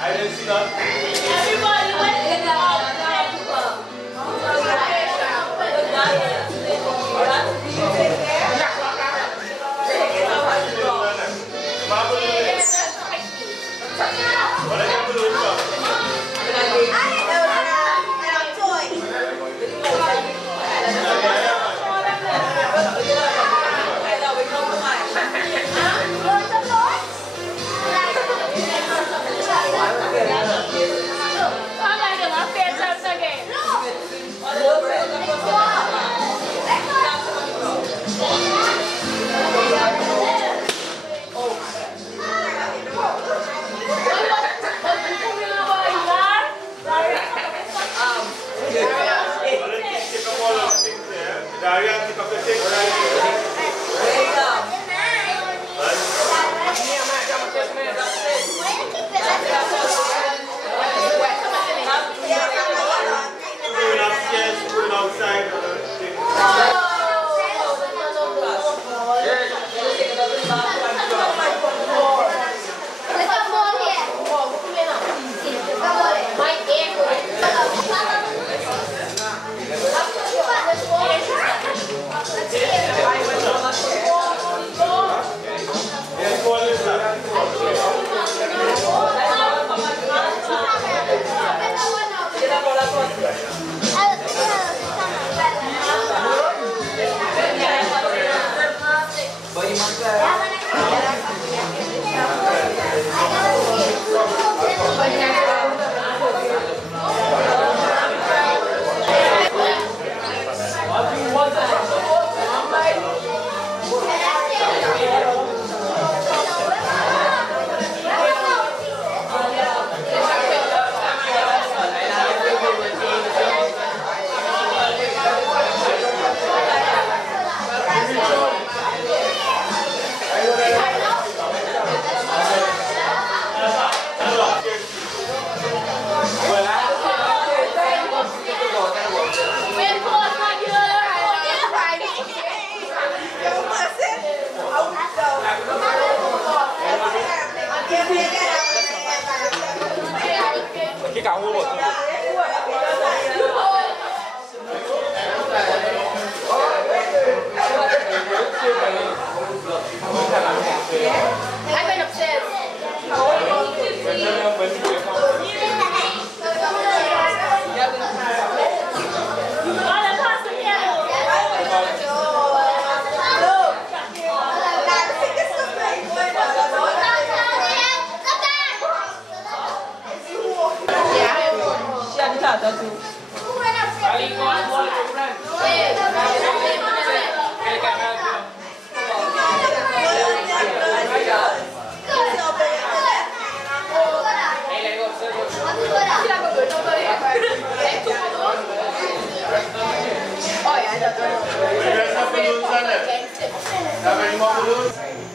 I didn't see that. Everybody went in the house.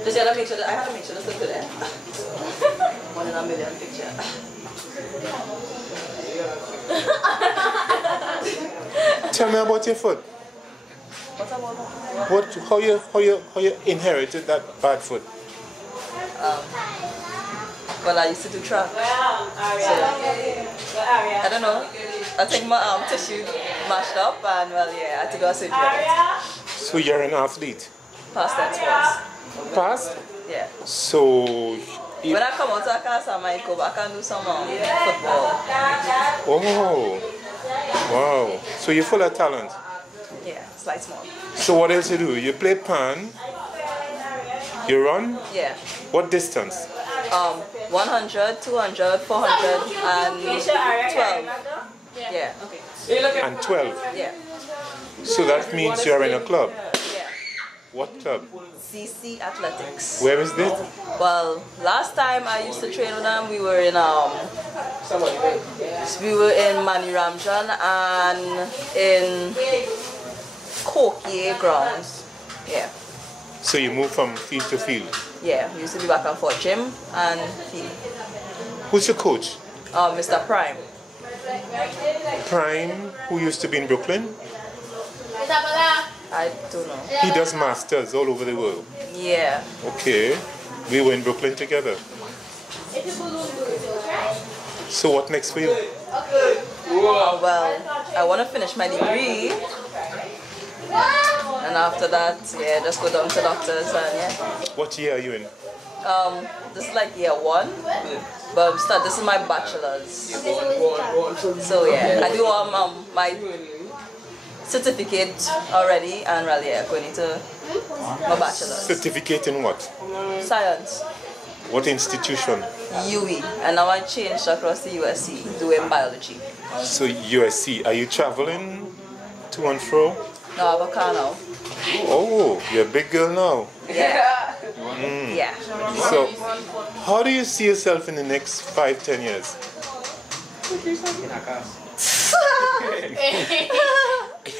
Just gotta make sure that I have to make sure that's good there. 1 in a million picture. Tell me about your foot. What's about that? How you inherited that bad foot? Well, I used to do track. So, I don't know. I think my arm tissue mashed up, and well, yeah, I had to go to surgery on it. So you're an athlete? Past that sports. Past? Yeah. So when I come out of class, I might go back and do some football. Oh, wow. So you're full of talent? Yeah, slight small. So what else you do? You play pan? You run? Yeah. What distance? 100, 200, 400, and 12. Yeah. And 12? Yeah. So that means you're in a club? Yeah. What club? CC Athletics. Where is this? Well, last time I used to train with them, we were in Mani Ramjan and in Kokie grounds. Yeah. So you move from field to field. Yeah, we used to be back and forth, gym and field. Who's your coach? Mr. Prime. Prime, who used to be in Brooklyn? I don't know. He does masters all over the world. Yeah. Okay. We were in Brooklyn together. So what next for you? Well, I want to finish my degree. And after that, yeah, just go down to doctors and yeah. What year are you in? This is like year 1. But this is my bachelor's. So yeah, I do my certificate already and really yeah, going into my bachelor's. Certificate in what? Science. What institution? UE. And now I changed across the USC doing biology. So USC, are you traveling to and fro? No, I have a car now. Oh, you're a big girl now. Yeah. Yeah. So, how do you see yourself in the next 5-10 years?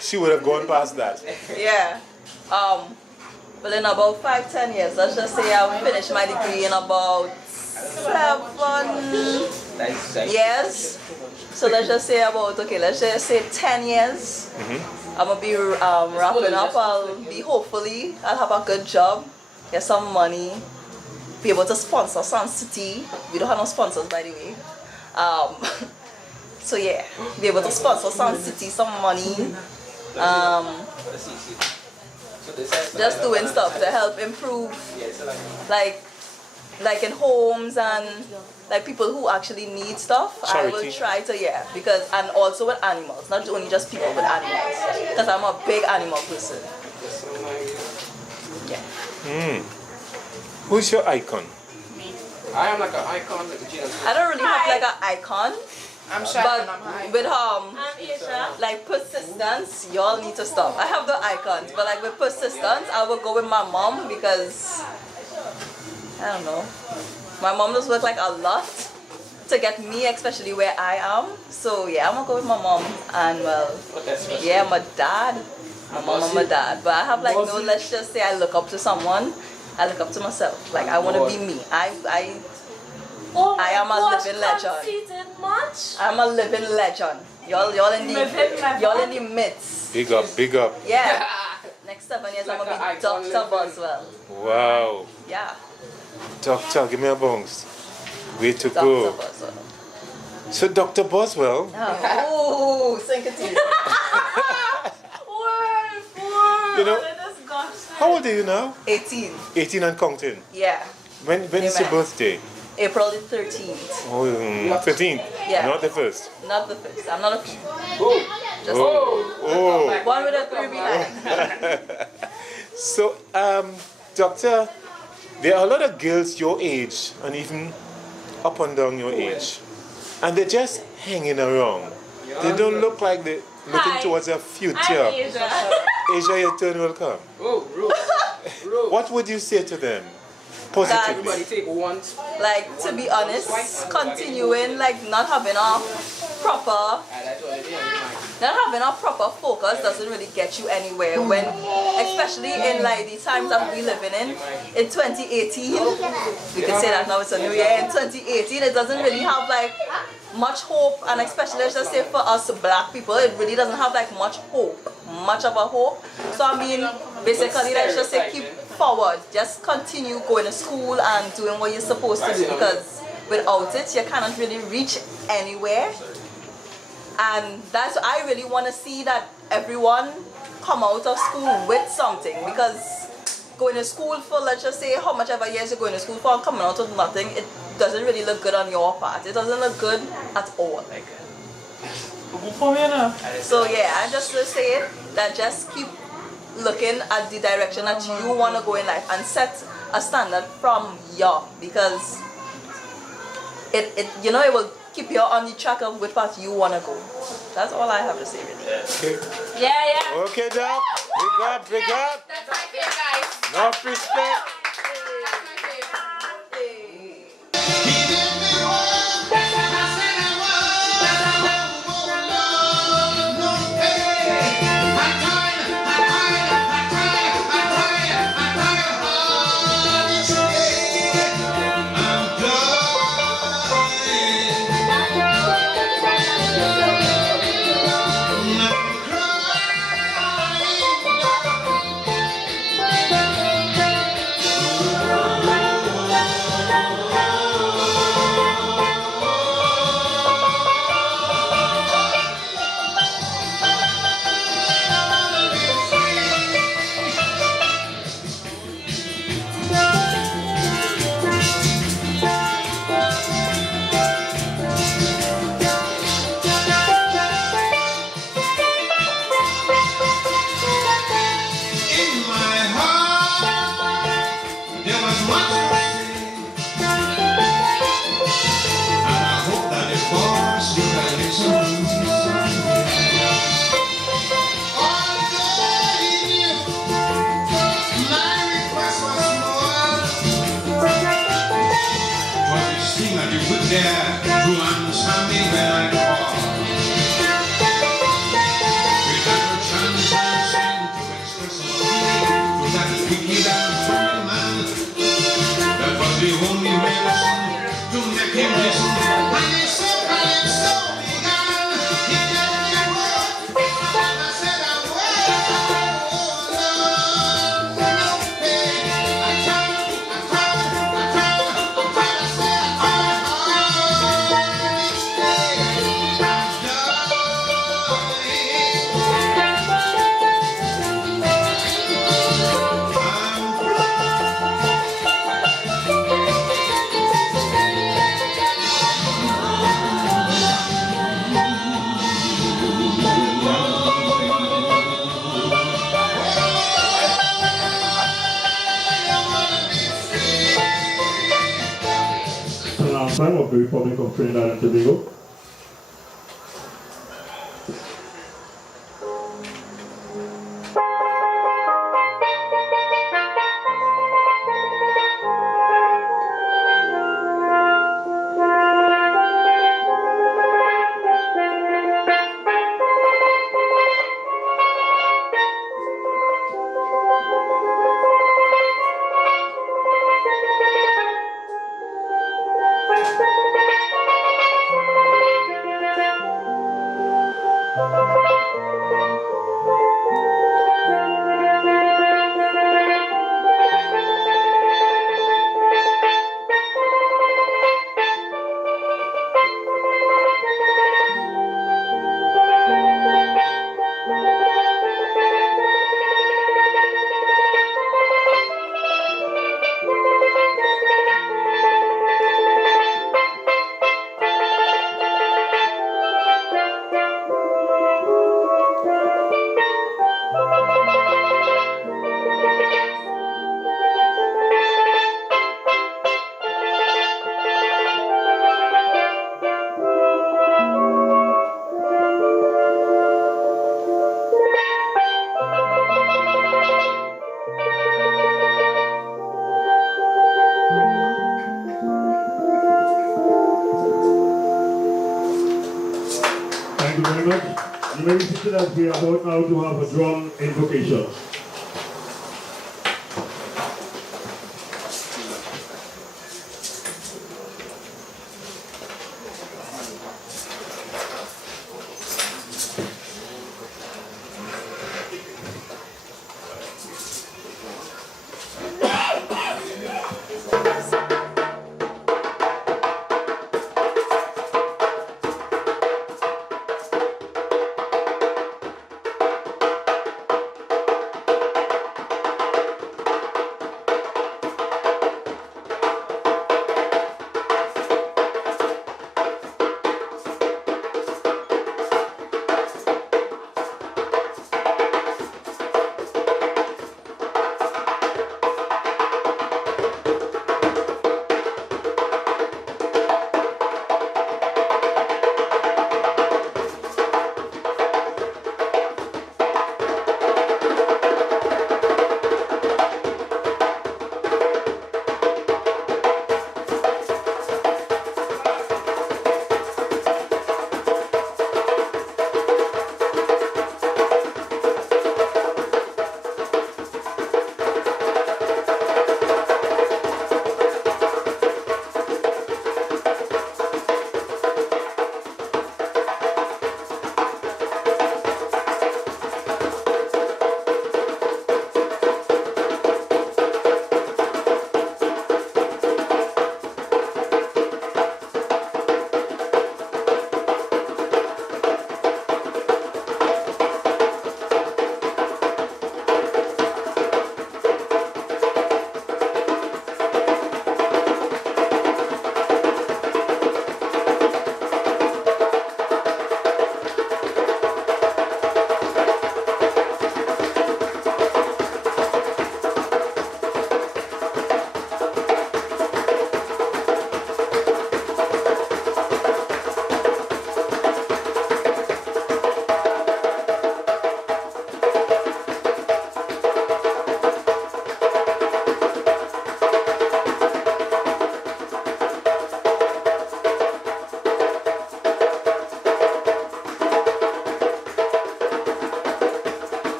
She would have gone past that. Yeah. But in about 5-10 years, let's just say I'll finish my degree in about 7 years. So let's just say let's just say 10 years. I'm gonna be wrapping up. I'll have a good job, get some money, be able to sponsor Sun City. We don't have no sponsors, by the way. So yeah, be able to sponsor Sun City some money. Just doing stuff to help improve, like in homes and like people who actually need stuff. Charity. I will try to because and also with animals, not only just people with animals, because I'm a big animal person. Yeah. Who's your icon? I am like an icon. I don't really have like an icon. I'm shy. But with Asia. like persistence, y'all need to stop. I have the icons, but like with persistence, I will go with my mom because I don't know. My mom does work like a lot to get me, especially where I am. So yeah, I'm gonna go with my mom and yeah, my dad, my mom and my dad. But I have like no. Let's just say I look up to someone. I look up to myself. Like I want to be me. I am a living legend. I'm a living legend. Y'all in the midst. Big up, big up. Yeah. Next 7 years I'm gonna be Dr. Boswell. Wow. Yeah. Doctor, give me a bounce. Way to Dr. go. Boswell. So Dr. Boswell, Oh, sink it in. you know, how old are you now? 18. 18 and counting. Yeah. When is your birthday? April the 13th. Oh, 13th. Yeah. Not the 1st. Not the 1st. I'm not a just Oh. one with a 3 behind. So, doctor, there are a lot of girls your age and even up and down your age, and they're just hanging around. They don't look like they're looking towards a future. Asia. Asia, your turn will come. What would you say to them? Positively. Everybody take one. Like, to be honest, continuing, like, not having a proper focus doesn't really get you anywhere when, especially in like the times that we living in 2018, we can say that now it's a new year, in 2018 it doesn't really have like much hope, and especially let's just say for us black people, it really doesn't have like much of a hope. So I mean, basically let's just say keep forward, just continue going to school and doing what you're supposed to do, because without it you cannot really reach anywhere. And that's what I really want to see, that everyone come out of school with something, because going to school for, let's just say, how much ever years you're going to school for and coming out with nothing, it doesn't really look good on your part. It doesn't look good at all. So yeah, I just to say it, that just keep looking at the direction that you want to go in life and set a standard from young, because it will keep you on the track of which path you want to go. That's all I have to say, really. Okay. Yeah. Okay, Doc. Big up, big up. That's my favorite, guys. Enough respect. Of the Republic of Trinidad and Tobago. Very much. You may be seated as we are about now to have a drum invocation.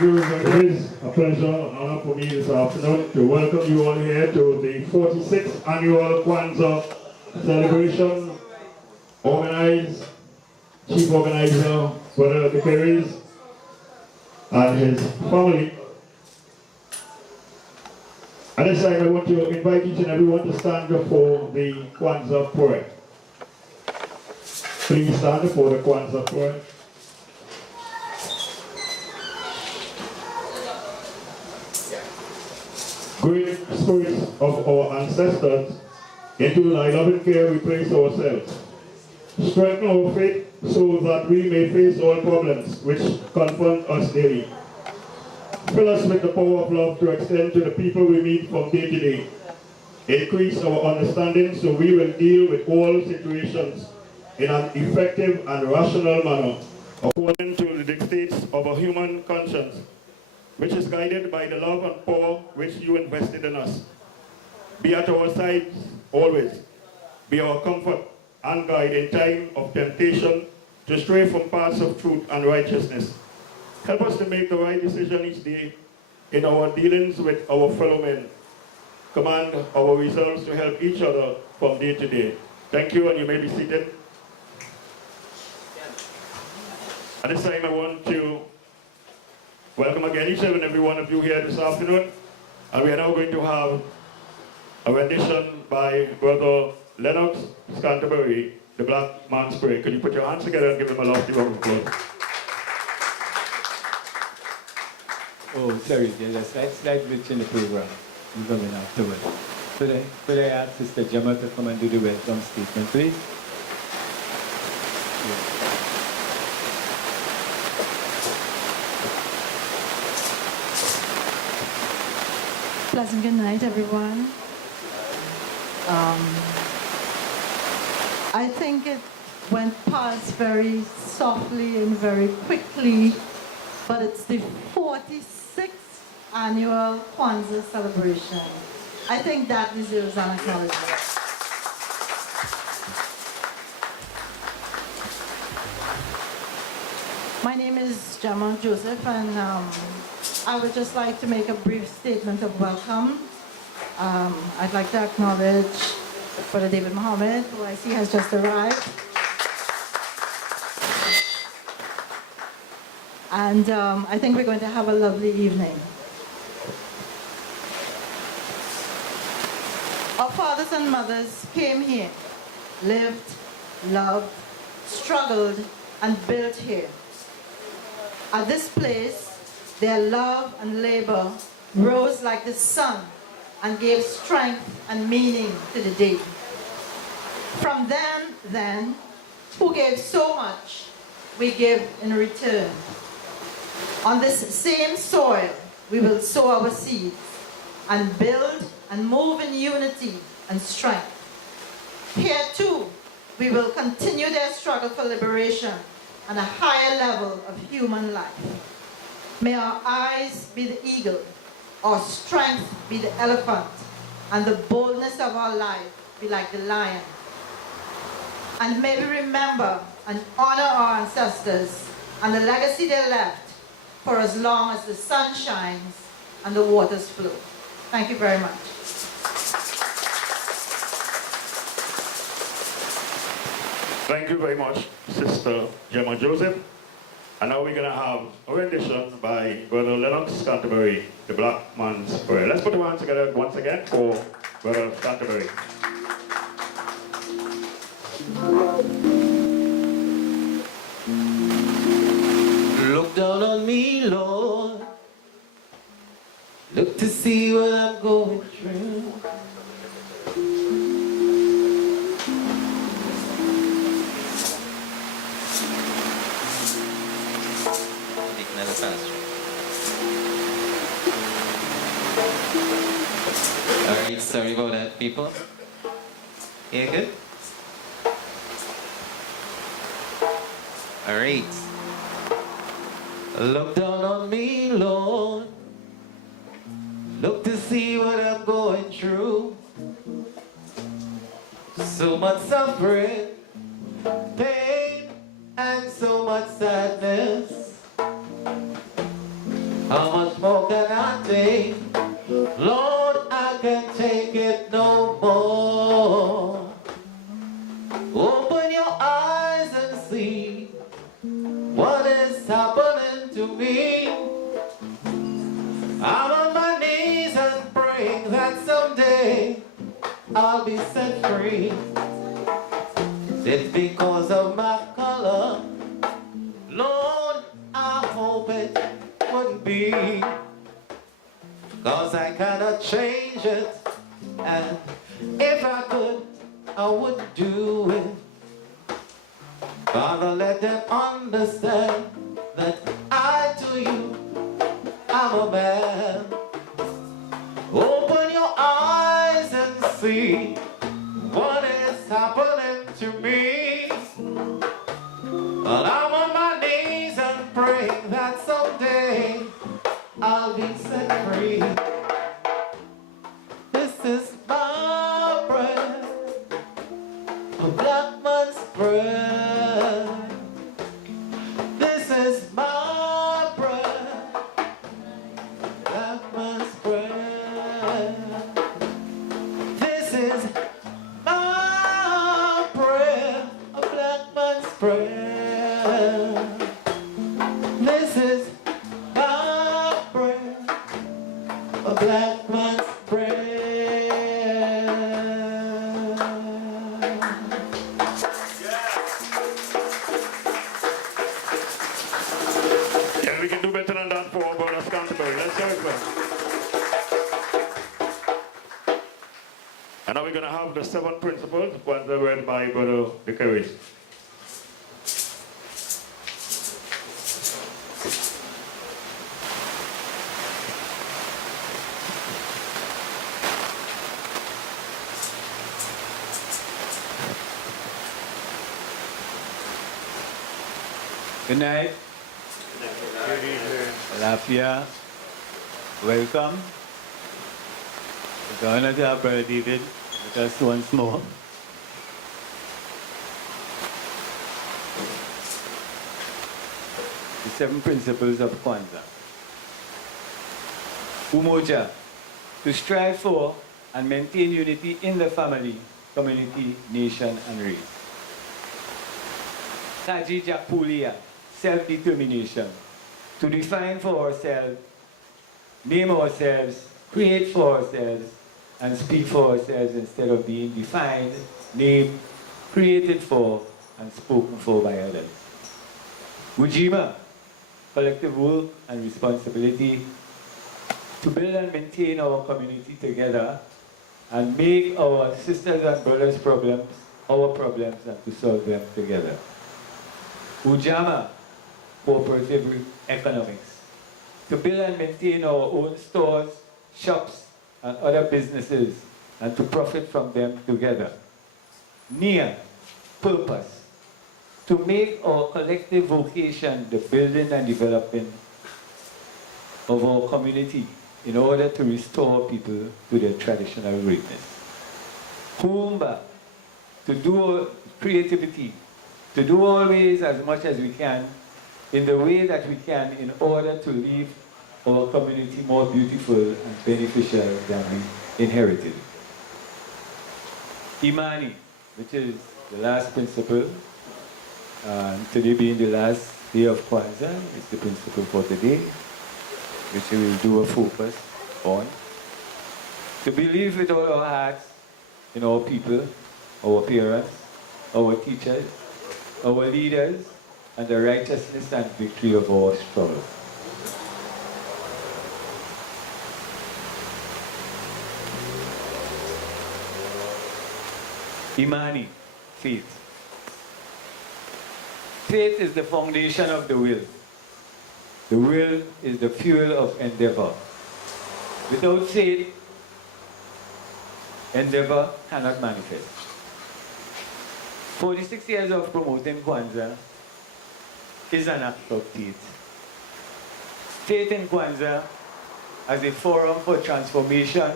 Thank you. It is a pleasure and honor for me this afternoon to welcome you all here to the 46th annual Kwanzaa celebration, organized, chief organizer, Brother Declares, and his family. At this time, I want to invite each and everyone to stand for the Kwanzaa prayer. Please stand for the Kwanzaa prayer. Great spirits of our ancestors, into thy loving care we place ourselves. Strengthen our faith so that we may face all problems which confront us daily. Fill us with the power of love to extend to the people we meet from day to day. Increase our understanding so we will deal with all situations in an effective and rational manner, according to the dictates of a human conscience, which is guided by the love and power which you invested in us. Be at our sides always. Be our comfort and guide in time of temptation to stray from paths of truth and righteousness. Help us to make the right decision each day in our dealings with our fellow men. Command our resolves to help each other from day to day. Thank you, and you may be seated. At this time, I want to welcome again each and every one of you here this afternoon. And we are now going to have a rendition by Brother Lennox Canterbury, the Black Man's Prayer. Could you put your hands together and give him a lofty round of applause? Oh, sorry, there's a slight glitch in the program. We're going afterwards. Could I ask Sister Gemma to come and do the welcome statement, please? Yeah. Pleasant good night, everyone. I think it went past very softly and very quickly, but it's the 46th annual Kwanzaa celebration. I think that deserves an acknowledgement. My name is Gemma Joseph, and I would just like to make a brief statement of welcome. I'd like to acknowledge Brother David Mohammed, who I see has just arrived. And I think we're going to have a lovely evening. Our fathers and mothers came here, lived, loved, struggled, and built here. At this place, their love and labor rose like the sun and gave strength and meaning to the day. From them, then, who gave so much, we give in return. On this same soil, we will sow our seeds and build and move in unity and strength. Here too, we will continue their struggle for liberation and a higher level of human life. May our eyes be the eagle, our strength be the elephant, and the boldness of our life be like the lion. And may we remember and honor our ancestors and the legacy they left for as long as the sun shines and the waters flow. Thank you very much. Thank you very much, Sister Gemma Joseph. And now we're going to have a rendition by Brother Lennox Canterbury, the Black Man's Prayer. Let's put our hands together once again for Brother Canterbury. Look down on me, Lord. Look to see what I'm going through. Alright, sorry about that, people. Yeah, good? Alright. Look down on me, Lord. Look to see what I'm going through. So much suffering, pain, and so much sadness. How much more can I take? Lord, I can't take it no more. Open your eyes and see what is happening to me. I'm on my knees and praying that someday I'll be set free. It's because of my color. Lord, I hope it wouldn't be. 'Cause I cannot change it. And if I could, I wouldn't do it. Father, let them understand that I to you, I'm a man. Open your eyes and see what is happening to me. Well, I'm on my knees and praying that someday I'll be set free. This is my bread, a black man's bread. This is my bread, black man's bread. This is my bread, a black man's bread. This is my bread, a black man's bread. Yeah, we can do better than that for Brother Canterbury. Let's have it, man. And now we're going to have the 7 principles, ones that read by Brother Vicaris. Good night. Lafia. Welcome. It's an honor to have Brother David with us once more. The 7 principles of Kwanzaa. Umoja, to strive for and maintain unity in the family, community, nation, and race. Taji Jakpulia, self-determination, to define for ourselves, name ourselves, create for ourselves, and speak for ourselves instead of being defined, named, created for, and spoken for by others. Mujima, collective work and responsibility to build and maintain our community together and make our sisters and brothers' problems our problems and to solve them together. Ujama, cooperative economics, to build and maintain our own stores, shops, and other businesses and to profit from them together. Nia, purpose, to make our collective vocation the building and development of our community in order to restore people to their traditional greatness. Kumba, to do creativity, to do always as much as we can in the way that we can in order to leave our community more beautiful and beneficial than we inherited. Imani, which is the last principle, today being the last day of Kwanzaa, is the principle for today, which we will do a focus on. To believe with all our hearts in our people, our parents, our teachers, our leaders, and the righteousness and victory of our struggle. Imani, faith. Faith is the foundation of the will. The will is the fuel of endeavor. Without faith, endeavor cannot manifest. 46 years of promoting Kwanzaa is an act of faith. Faith in Kwanzaa as a forum for transformation.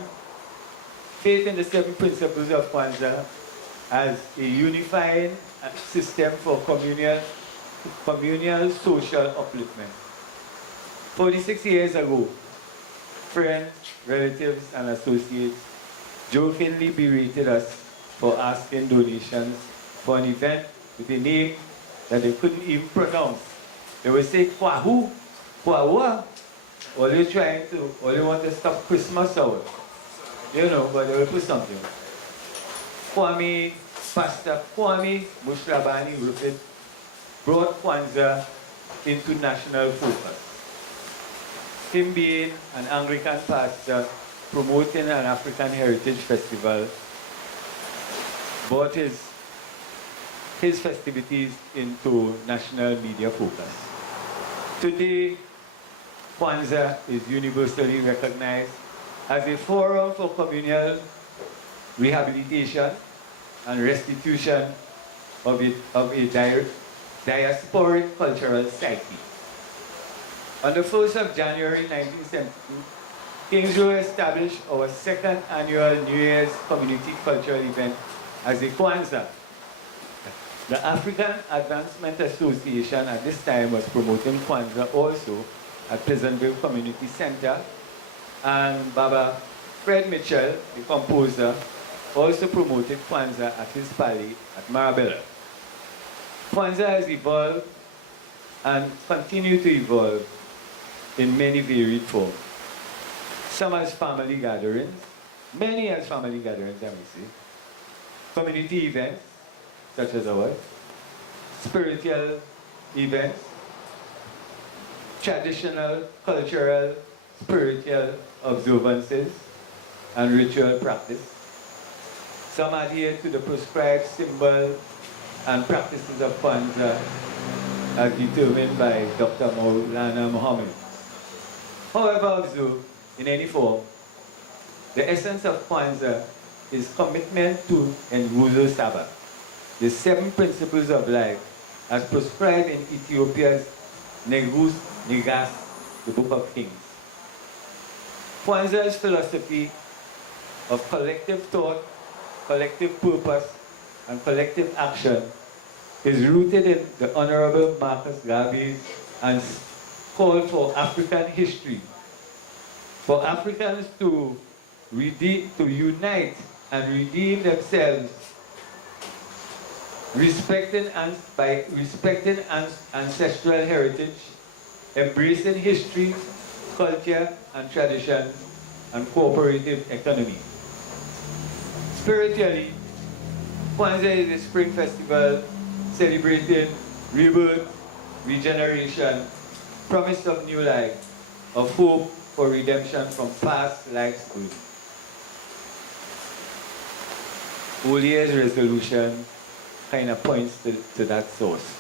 Faith in the 7 principles of Kwanzaa as a unifying system for communal social upliftment. 46 years ago, friends, relatives, and associates jokingly berated us for asking donations for an event with a name that they couldn't even pronounce. They would say, Kwahu, Kwahua. All they want to stop Christmas out. You know, but they will put something. Pastor Kwame Mushrabani Rupert brought Kwanzaa into national focus. Him being an Anglican pastor promoting an African heritage festival brought his festivities into national media focus. Today, Kwanzaa is universally recognized as a forum for communal rehabilitation and restitution of a diasporic cultural psyche. On the 1st of January 1972, Kingsrow established our second annual New Year's community cultural event as a Kwanzaa. The African Advancement Association at this time was promoting Kwanzaa also at Pleasantville Community Center, and Baba Fred Mitchell, the composer, also promoted Kwanzaa at his palais at Marabella. Kwanzaa has evolved and continue to evolve in many varied forms. Some as family gatherings, many as family gatherings, I may say. Community events, such as ours. Spiritual events. Traditional, cultural, spiritual observances and ritual practice. Some adhere to the prescribed symbol and practices of Kwanzaa as determined by Dr. Maulana Muhammad. However observed in any form, the essence of Kwanzaa is commitment to Nguzo Saba, the 7 principles of life as prescribed in Ethiopia's Negus Nigas, the Book of Kings. Kwanzaa's philosophy of collective thought, collective purpose, and collective action is rooted in the Honorable Marcus Garvey's and called for African history, for Africans to unite and redeem themselves, by respecting ancestral heritage, embracing history, culture, and traditions, and cooperative economy. Spiritually, Kwanzaa is a spring festival celebrating rebirth, regeneration, promise of new life, of hope for redemption from past life's good. All year's resolution kind of points to that source.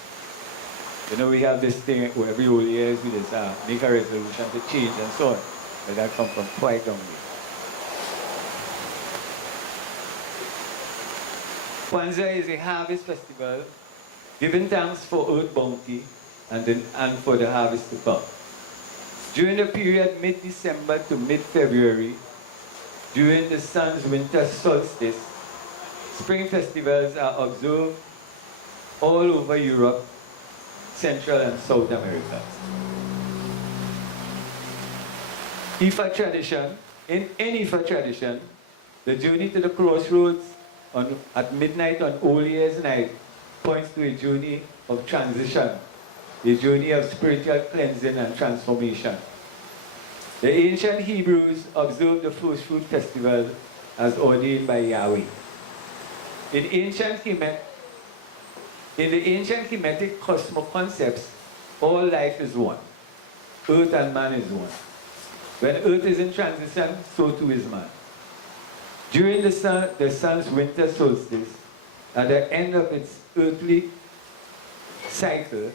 You know, we have this thing where every whole year we just make a resolution to change and so on. But that comes from quite long way. Kwanzaa is a harvest festival giving thanks for earth bounty and for the harvest to come. During the period mid-December to mid-February, during the sun's winter solstice, spring festivals are observed all over Europe, Central and South America. In any Ifa tradition, the journey to the crossroads at midnight on All Year's Night points to a journey of transition, a journey of spiritual cleansing and transformation. The ancient Hebrews observed the first fruit festival as ordained by Yahweh. In the ancient Kemetic cosmoconcepts, all life is one. Earth and man is one. When earth is in transition, so too is man. During the sun's winter solstice, at the end of its earthly cycle,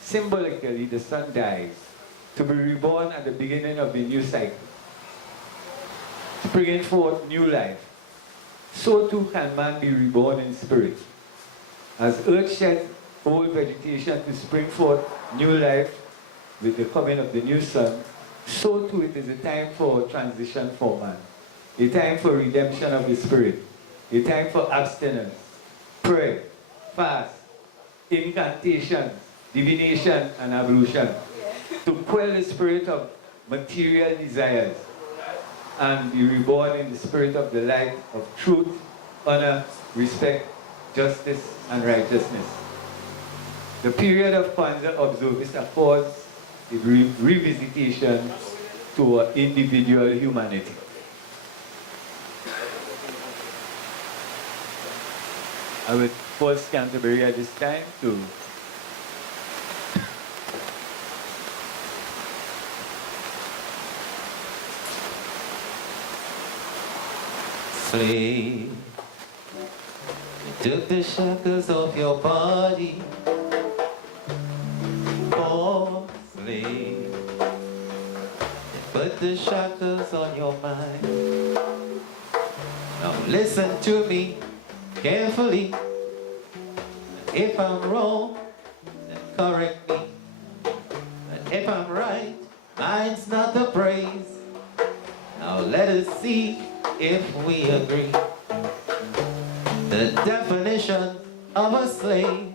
symbolically the sun dies to be reborn at the beginning of the new cycle, bringing forth new life. So too can man be reborn in spirit. As earth sheds old vegetation to spring forth new life with the coming of the new sun, so too it is a time for transition for man, a time for redemption of the spirit, a time for abstinence, prayer, fast, incantation, divination, and ablution, to quell the spirit of material desires and be reborn in the spirit of the light of truth, honor, respect, justice, and righteousness. The period of Kwanzaa observance affords a revisitation to our individual humanity. I would pause Canterbury at this time to slave. You took the shackles off your body, poor slave. Put the shackles on your mind. Now listen to me carefully. If I'm wrong, then correct me. And if I'm right, mine's not the praise. Now let us see if we agree. The definition of a slave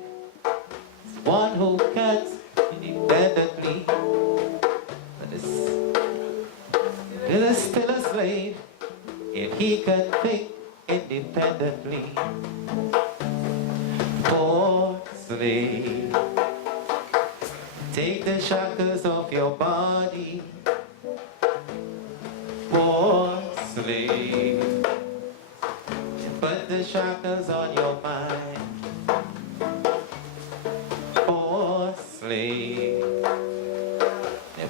is one who can't independently, but is still a slave if he can think independently. Poor slave, take the shackles off your body. Poor slave, put the shackles on your mind. Poor slave,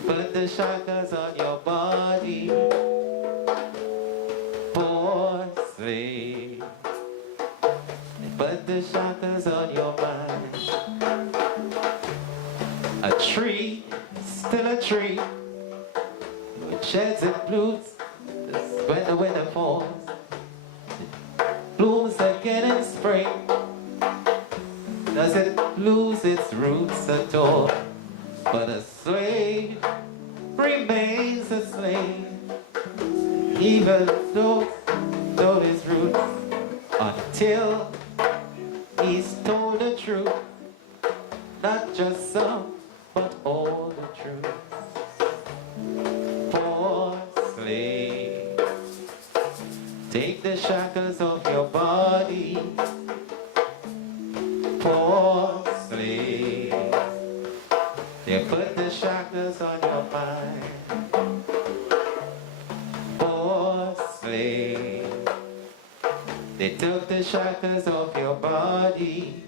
put the shackles on your body. Poor slave, put the shackles on your mind. A tree, still a tree, with sheds and blooms. When the winter falls, it blooms again in spring. Does it lose its roots at all? But a slave remains a slave, even though his roots, until he's told the truth, not just some, but all the truth. Poor slave, take the shackles off your body. Poor slave, they put the shackles on your mind. Poor slave, they took the shackles off your body.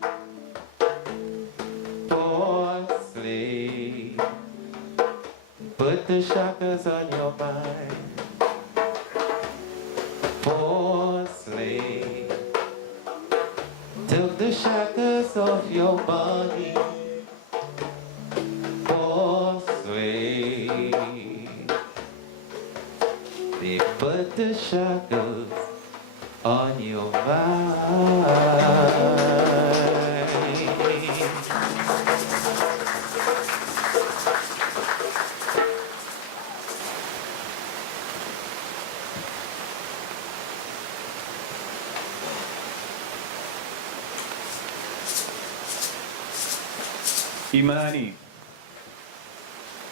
Poor slave, put the shackles on your mind. Poor slave, took the shackles off your body. Poor slave, they put the shackles on your mind. Imani.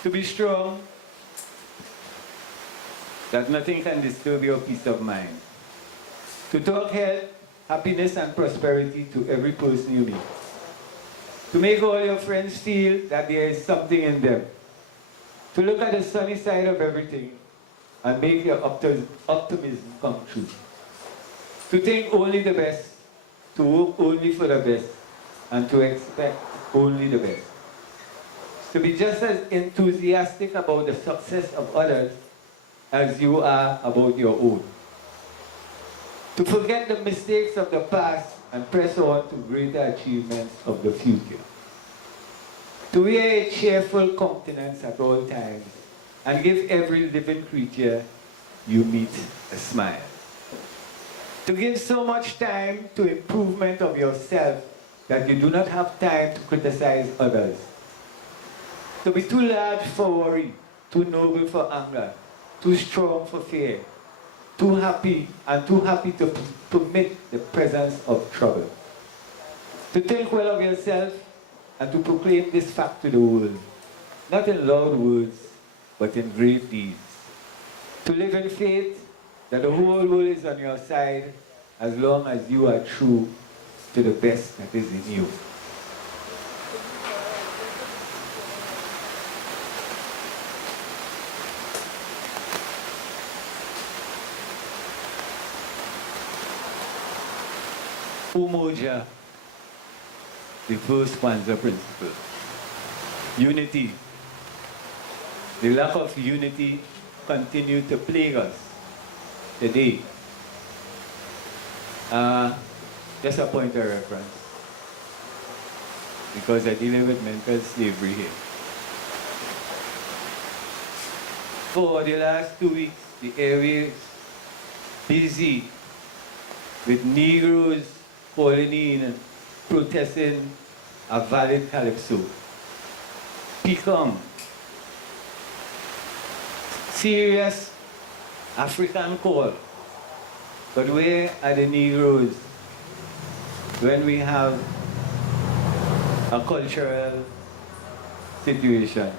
To be strong, that nothing can disturb your peace of mind. To talk health, happiness, and prosperity to every person you meet. To make all your friends feel that there is something in them. To look at the sunny side of everything and make your optimism come true. To think only the best, to work only for the best, and to expect only the best. To be just as enthusiastic about the success of others as you are about your own. To forget the mistakes of the past and press on to greater achievements of the future. To wear a cheerful countenance at all times and give every living creature you meet a smile. To give so much time to improvement of yourself that you do not have time to criticize others. To be too large for worry, too noble for anger, too strong for fear, too happy to permit the presence of trouble. To think well of yourself and to proclaim this fact to the world. not in loud words, but in great deeds. To live in faith that the whole world is on your side as long as you are true to the best that is in you. Umoja, the first Kwanzaa principle. Unity. The lack of unity continues to plague us today. Just a point of reference, because I deal with mental slavery here. For the last 2 weeks, the area is busy with Negroes calling in and protesting a valid calypso. Become serious African call. But where are the Negroes when we have a cultural situation?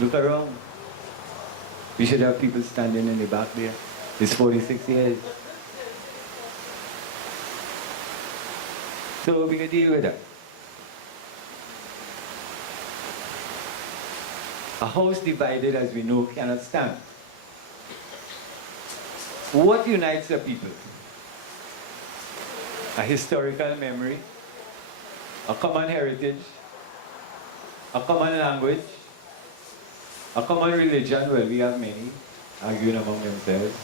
Look around. We should have people standing in the back there. It's 46 years. So we can deal with that. A house divided, as we know, cannot stand. What unites the people? A historical memory, a common heritage, a common language, a common religion, well, we have many, arguing among themselves,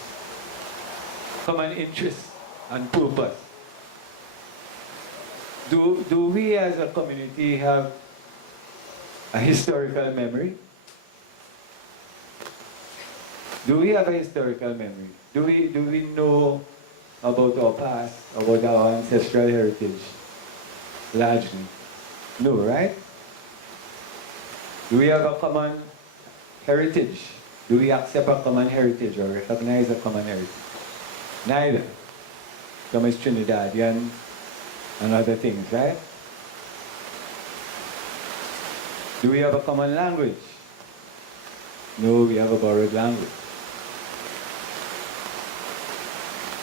common interest and purpose. Do we as a community have a historical memory? Do we have a historical memory? Do we know about our past, about our ancestral heritage? Largely. No, right? Do we have a common heritage? Do we accept a common heritage or recognize a common heritage? Neither. Some is Trinidadian and other things, right? Do we have a common language? No, we have a borrowed language.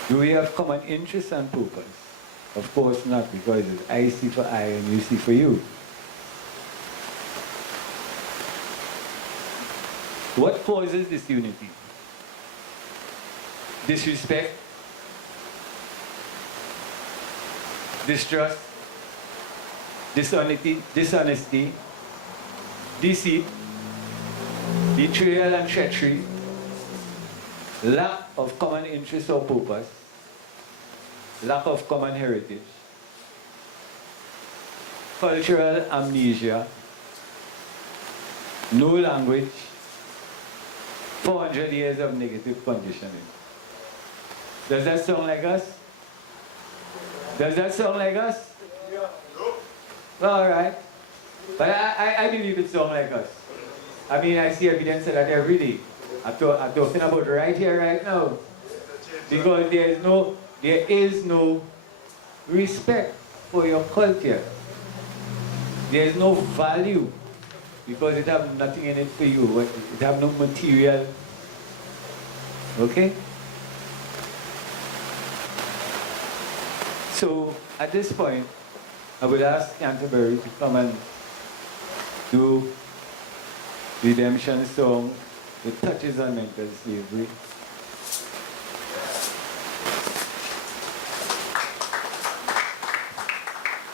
Do we have common interests and purpose? Of course not, because it's I see for I and you see for you. What causes this unity? Disrespect, distrust, dishonesty, deceit, betrayal and treachery, lack of common interest or purpose, lack of common heritage, cultural amnesia, no language, 400 years of negative conditioning. Does that sound like us? Does that sound like us? Yeah. All right. But I believe it sounds like us. I mean, I see evidence of that every day. I'm talking about right here, right now. Because there is no respect for your culture. There is no value because it has nothing in it for you. It has no material. Okay? So at this point, I would ask Canterbury to come and do redemption song. It touches on mental slavery.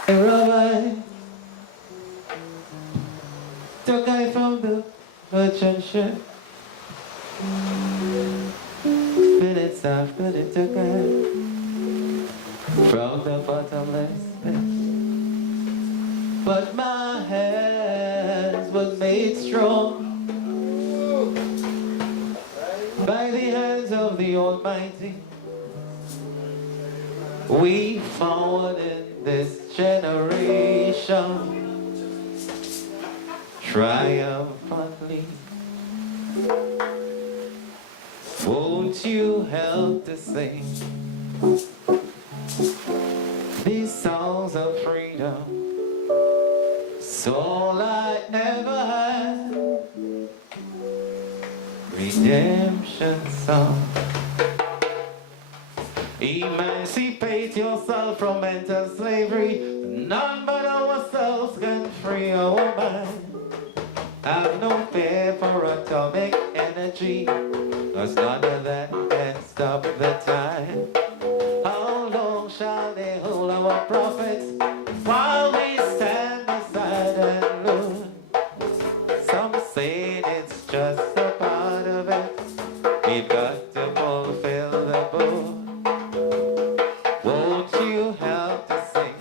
Rabbi, the guy from the merchant ship. Fill it soft, fill it to guy from the bottomless pit. But my hands was made strong by the hands of the Almighty. We found in this generation triumphantly. Won't you help to sing these songs of freedom? It's all I ever redemption song. Emancipate yourself from mental slavery. None but ourselves can free our mind. Have no fear for atomic energy, 'cause none of that can stop the time. How long shall they hold our prophets while we stand aside and look? Some say it's just a part of it. We've got to fulfill the book. Won't you help to sing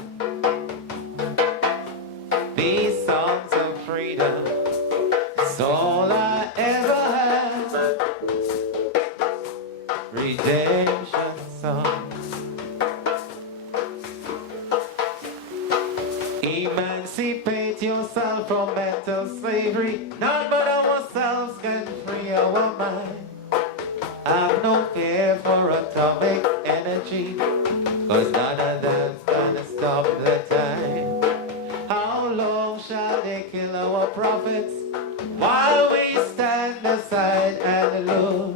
these songs of freedom? It's all I ever had. Redemption song. Emancipate yourself from mental slavery. None but ourselves can free our mind. Have no fear for atomic energy, 'cause none of that's gonna stop the time. How long shall they kill our prophets while we stand aside and look?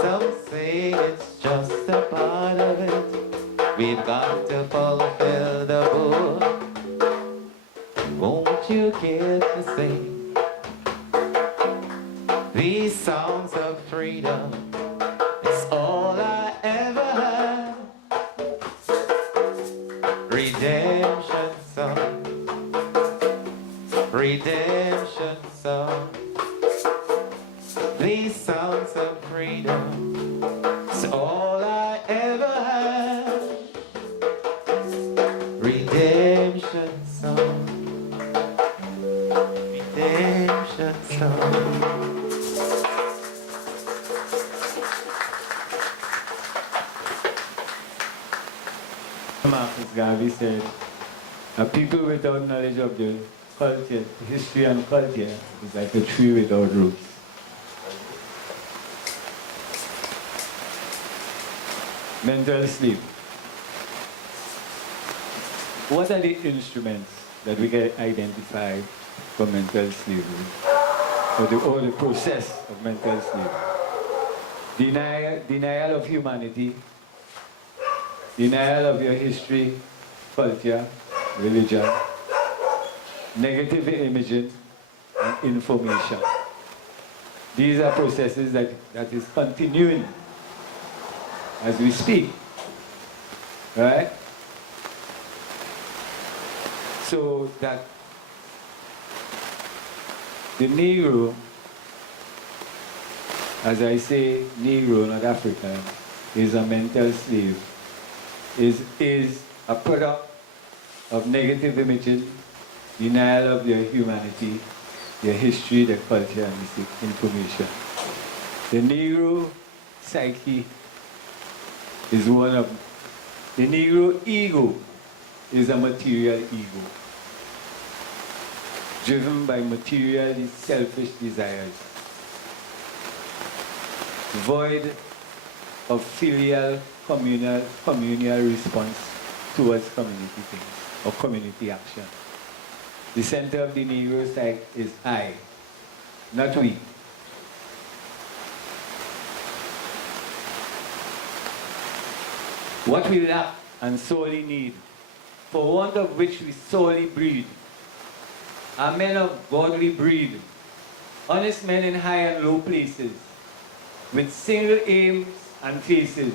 Some say it's just a part of it. We've got to fulfill the book. Won't you care to sing these songs of freedom? It's all I ever had. Redemption song. Redemption song. These songs of freedom. It's all I ever had. Redemption song. Redemption song. Marcus Garvey said, a people without knowledge of the culture, history and culture is like a tree without roots. Mental sleep. What are the instruments that we can identify for mental slavery? Or the process of mental slavery? Denial of humanity, denial of your history, culture, religion, negative imaging, and information. These are processes that is continuing as we speak, right? So that the Negro, as I say, Negro, not African, is a mental slave, is a product of negative imaging, denial of their humanity, their history, their culture, and this information. The Negro psyche is one of, the Negro ego is a material ego, driven by material selfish desires, void of filial communal response towards community things or community action. The center of the Negro psyche is I, not we. What we lack and sorely need, for want of which we sorely breed, are men of godly breed, honest men in high and low places, with single aims and faces,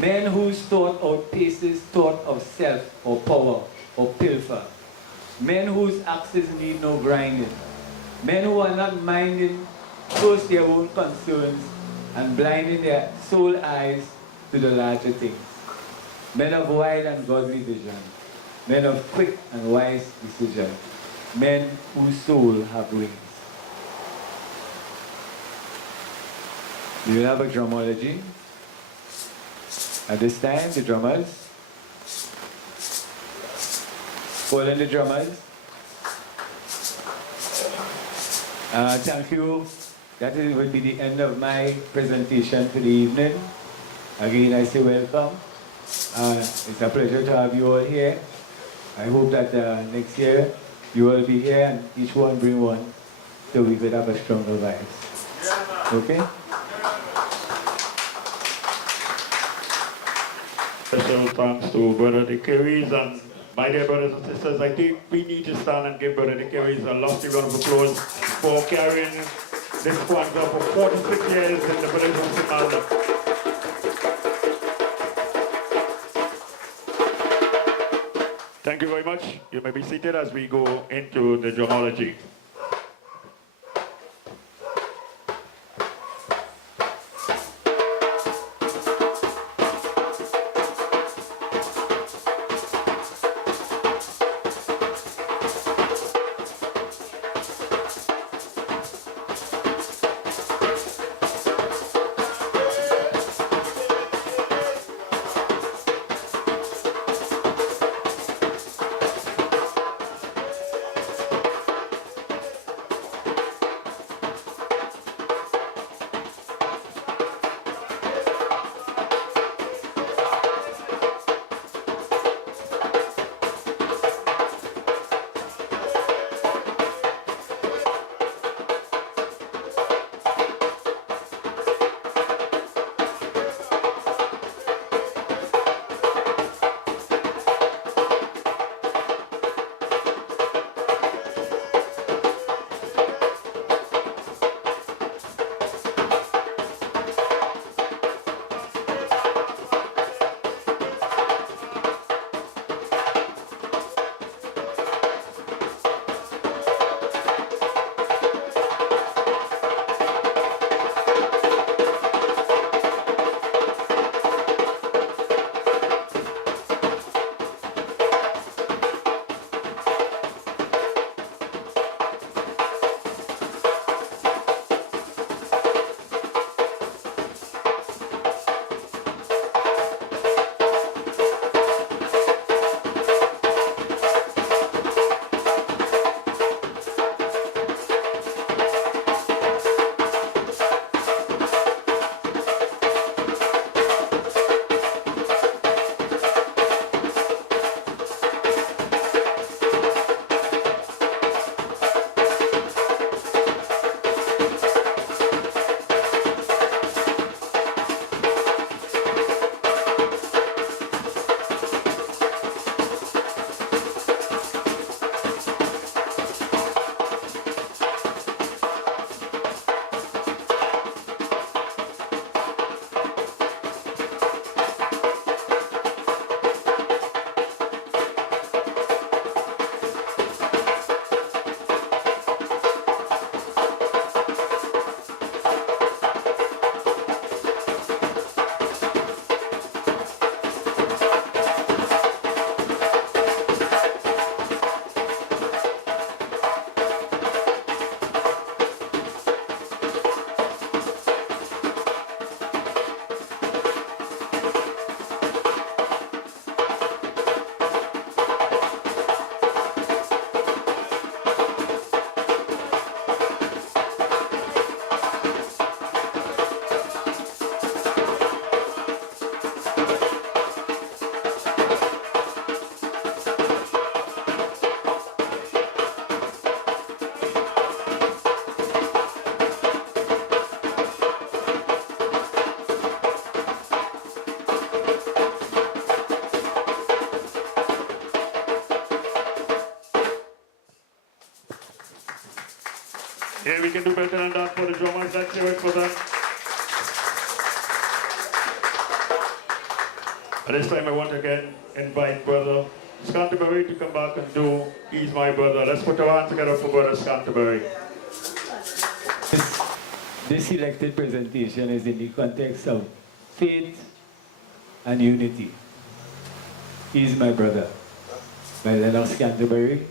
men whose thought outpaces thought of self or power or pilfer, men whose axes need no grinding, men who are not minding first their own concerns and blinding their soul eyes to the larger things, men of wide and godly vision, men of quick and wise decision, men whose soul have wings. Do you have a drumology? At this time, the drummers. Call in the drummers. Thank you. That will be the end of my presentation for the evening. Again, I say welcome. It's a pleasure to have you all here. I hope that next year you will be here and each one bring one so we could have a stronger vibe. Okay? Special thanks to Brother De Carries, and my dear brothers and sisters, I think we need to stand and give Brother De Carries a lofty round of applause for carrying this Kwanzaa for 46 years in the village of Somalia. Thank you very much. You may be seated as we go into the genealogy. Yeah, we can do better than that for the drummers. Let's hear it for them. At this time, I want to again invite Brother Scanterbury to come back and do He's My Brother. Let's put our hands together for Brother Scanterbury. This selected presentation is in the context of faith and unity. He's My Brother by Lennox Canterbury.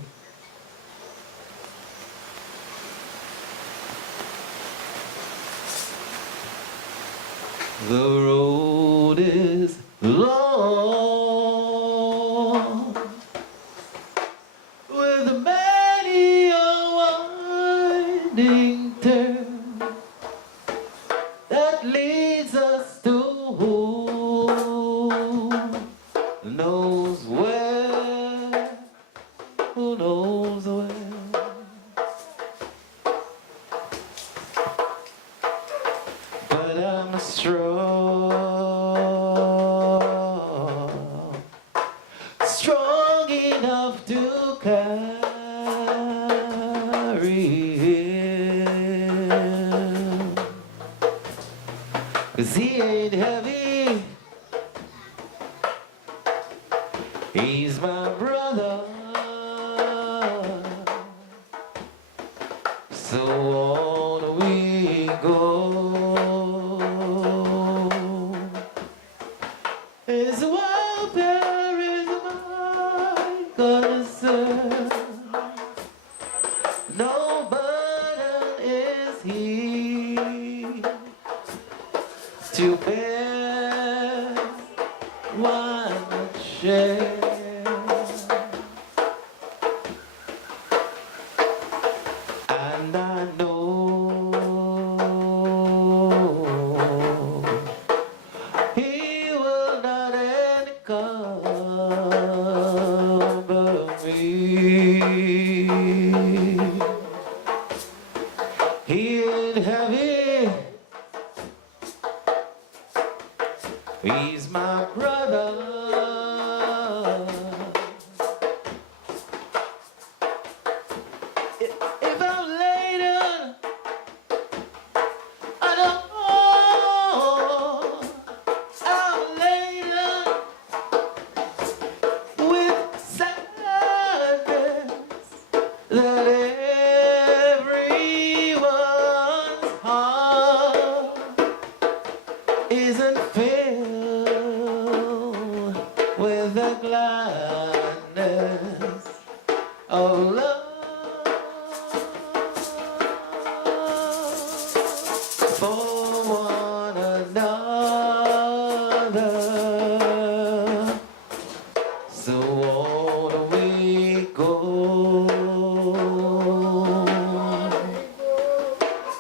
The road is long with many a winding turn that leads us to who knows where, who knows where. but I'm strong enough to carry him. 'Cause he ain't heavy, he's my brother. So on we go. His welfare is my concern. No burden is he to bear, why not share? And I know he will not encumber me. He ain't heavy, he's my brother. If I'm later, I don't know. I'm later with sadness that everyone's heart isn't filled with the gladness of love for one another. So on we go.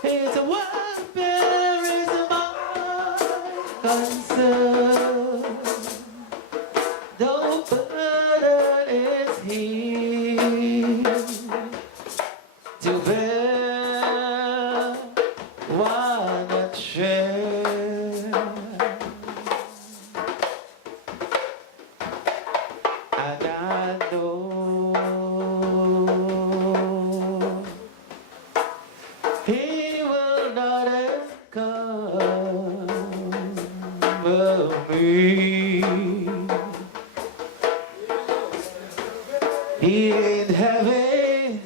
His welfare is my concern. No burden is he to bear, why not share? And I know he will not encumber me. He ain't heavy,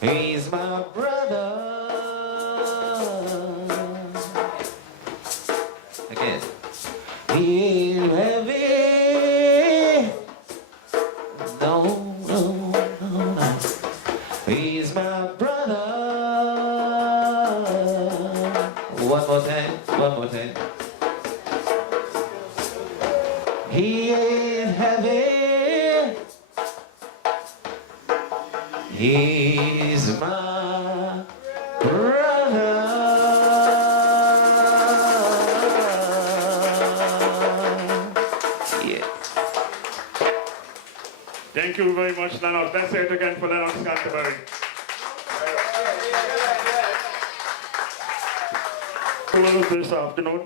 he's my brother. Again. He ain't heavy, no, no, no, no. He's my brother. One more time, one more time. He ain't heavy, he's my brother. Yeah. Thank you very much, Lennox. Let's say it again for Lennox Canterbury. This afternoon,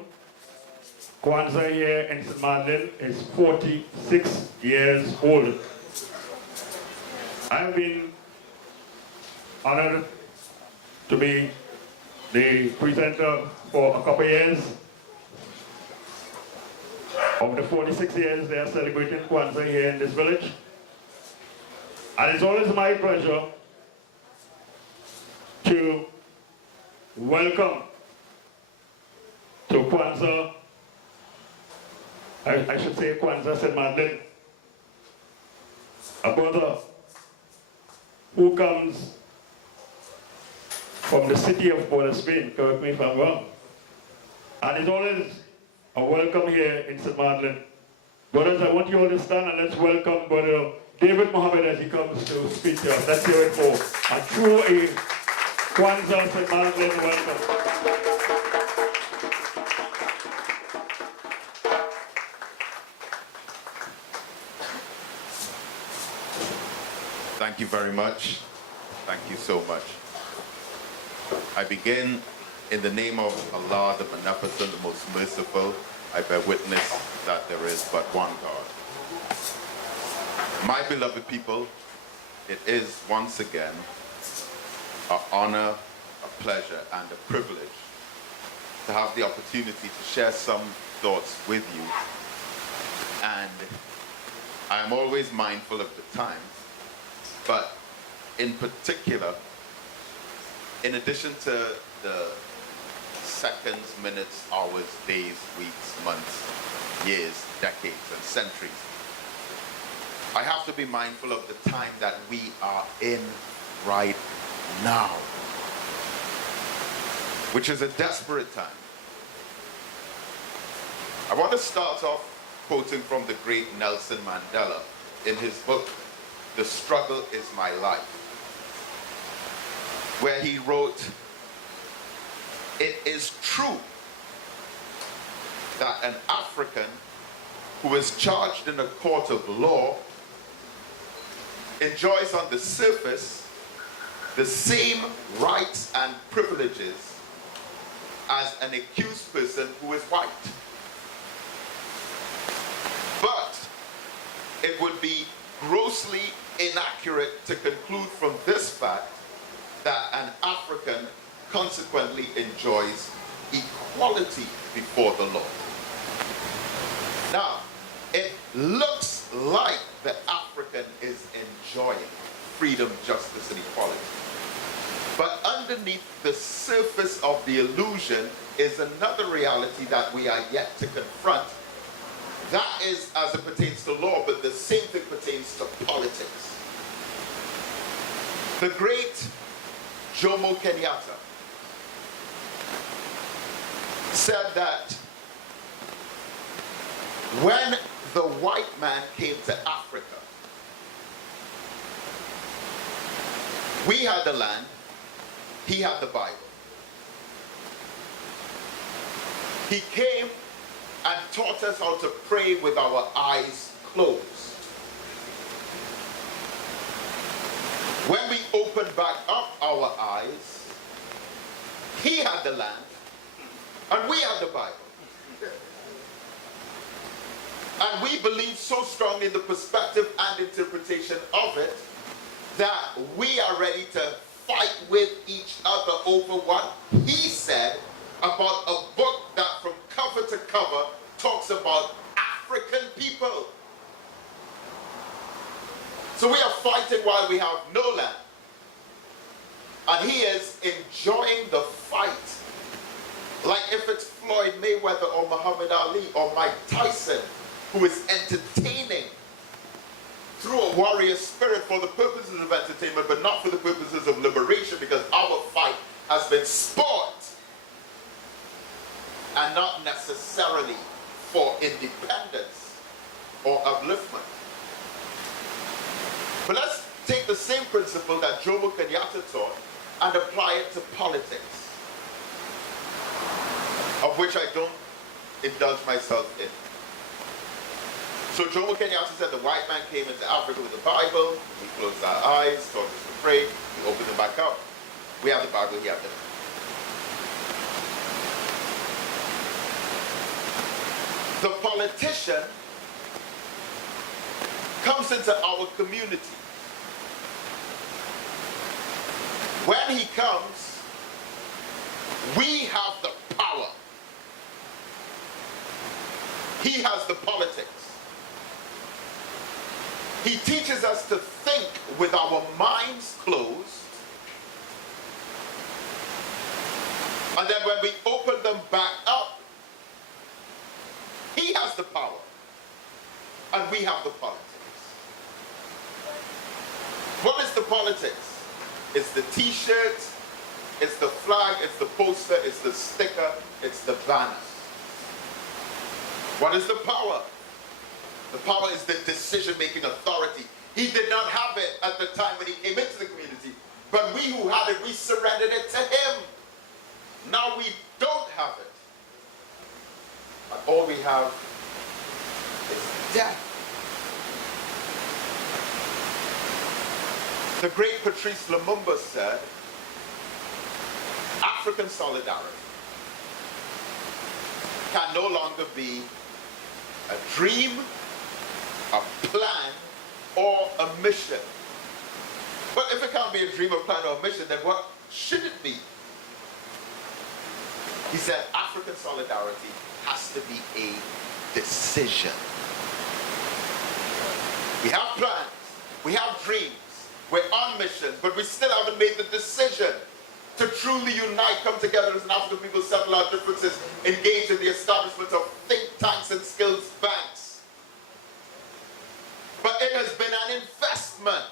Kwanzaa here in St. Madeleine is 46 years old. I've been honored to be the presenter for a couple of years. Of the 46 years they are celebrating Kwanzaa here in this village. And it's always my pleasure to welcome to Kwanzaa, I should say Kwanzaa St. Madeleine, a brother who comes from the city of Port of Spain, correct me if I'm wrong. And it's always a welcome here in St. Madeleine. Brothers, I want you all to stand and let's welcome Brother David Mohammed as he comes to speak to us. Let's hear it for a true Kwanzaa St. Madeleine welcome. Thank you very much. Thank you so much. I begin in the name of Allah, the Beneficent, the Most Merciful. I bear witness that there is but one God. My beloved people, it is once again an honor, a pleasure, and a privilege to have the opportunity to share some thoughts with you. And I am always mindful of the time, but in particular, in addition to the seconds, minutes, hours, days, weeks, months, years, decades, and centuries, I have to be mindful of the time that we are in right now, which is a desperate time. I want to start off quoting from the great Nelson Mandela in his book, The Struggle is My Life, where he wrote, "It is true that an African who is charged in a court of law enjoys on the surface the same rights and privileges as an accused person who is white. But it would be grossly inaccurate to conclude from this fact that an African consequently enjoys equality before the law." Now, it looks like the African is enjoying freedom, justice, and equality. But underneath the surface of the illusion is another reality that we are yet to confront. That is as it pertains to law, but the same thing pertains to politics. The great Jomo Kenyatta said that when the white man came to Africa, we had the land, he had the Bible. He came and taught us how to pray with our eyes closed. When we opened back up our eyes, he had the land and we had the Bible. And we believe so strongly in the perspective and interpretation of it that we are ready to fight with each other over what he said about a book that from cover to cover talks about African people. So we are fighting while we have no land. And he is enjoying the fight like if it's Floyd Mayweather or Muhammad Ali or Mike Tyson, who is entertaining through a warrior spirit for the purposes of entertainment, but not for the purposes of liberation, because our fight has been sport and not necessarily for independence or upliftment. But let's take the same principle that Jomo Kenyatta taught and apply it to politics, of which I don't indulge myself in. So Jomo Kenyatta said the white man came into Africa with the Bible, we closed our eyes, taught us to pray, we opened them back up. We have the Bible, he had it. The politician comes into our community. When he comes, we have the power. He has the politics. He teaches us to think with our minds closed. And then when we open them back up, he has the power. And we have the politics. What is the politics? It's the t-shirt, it's the flag, it's the poster, it's the sticker, it's the banner. What is the power? The power is the decision-making authority. He did not have it at the time when he came into the community. But we who had it, we surrendered it to him. Now we don't have it. But all we have is death. The great Patrice Lumumba said, African solidarity can no longer be a dream, a plan, or a mission. But if it can't be a dream, a plan, or a mission, then what should it be? He said African solidarity has to be a decision. We have plans, we have dreams, we're on mission, but we still haven't made the decision to truly unite, come together as an African people, settle our differences, engage in the establishment of think tanks and skills banks. But it has been an investment.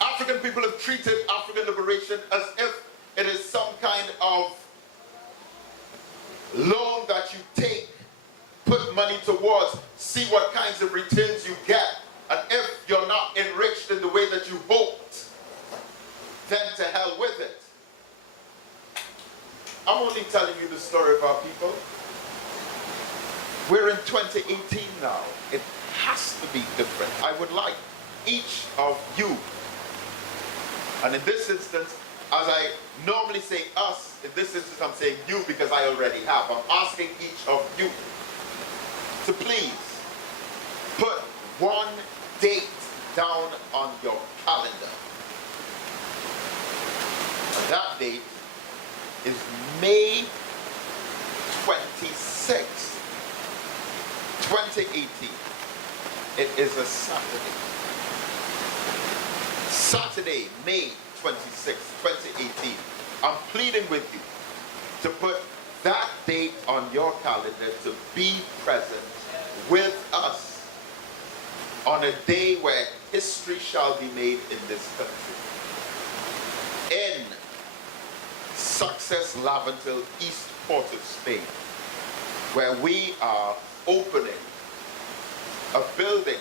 African people have treated African liberation as if it is some kind of loan that you take, put money towards, see what kinds of returns you get, and if you're not enriched in the way that you hoped, then to hell with it. I'm only telling you the story of our people. We're in 2018 now. It has to be different. I would like each of you, and in this instance, as I normally say us, in this instance I'm saying you because I already have. I'm asking each of you to please put one date down on your calendar. And that date is May 26th, 2018. It is a Saturday. Saturday, May 26th, 2018. I'm pleading with you to put that date on your calendar to be present with us on a day where history shall be made in this country. In Success Laventil, East Port of Spain, where we are opening a building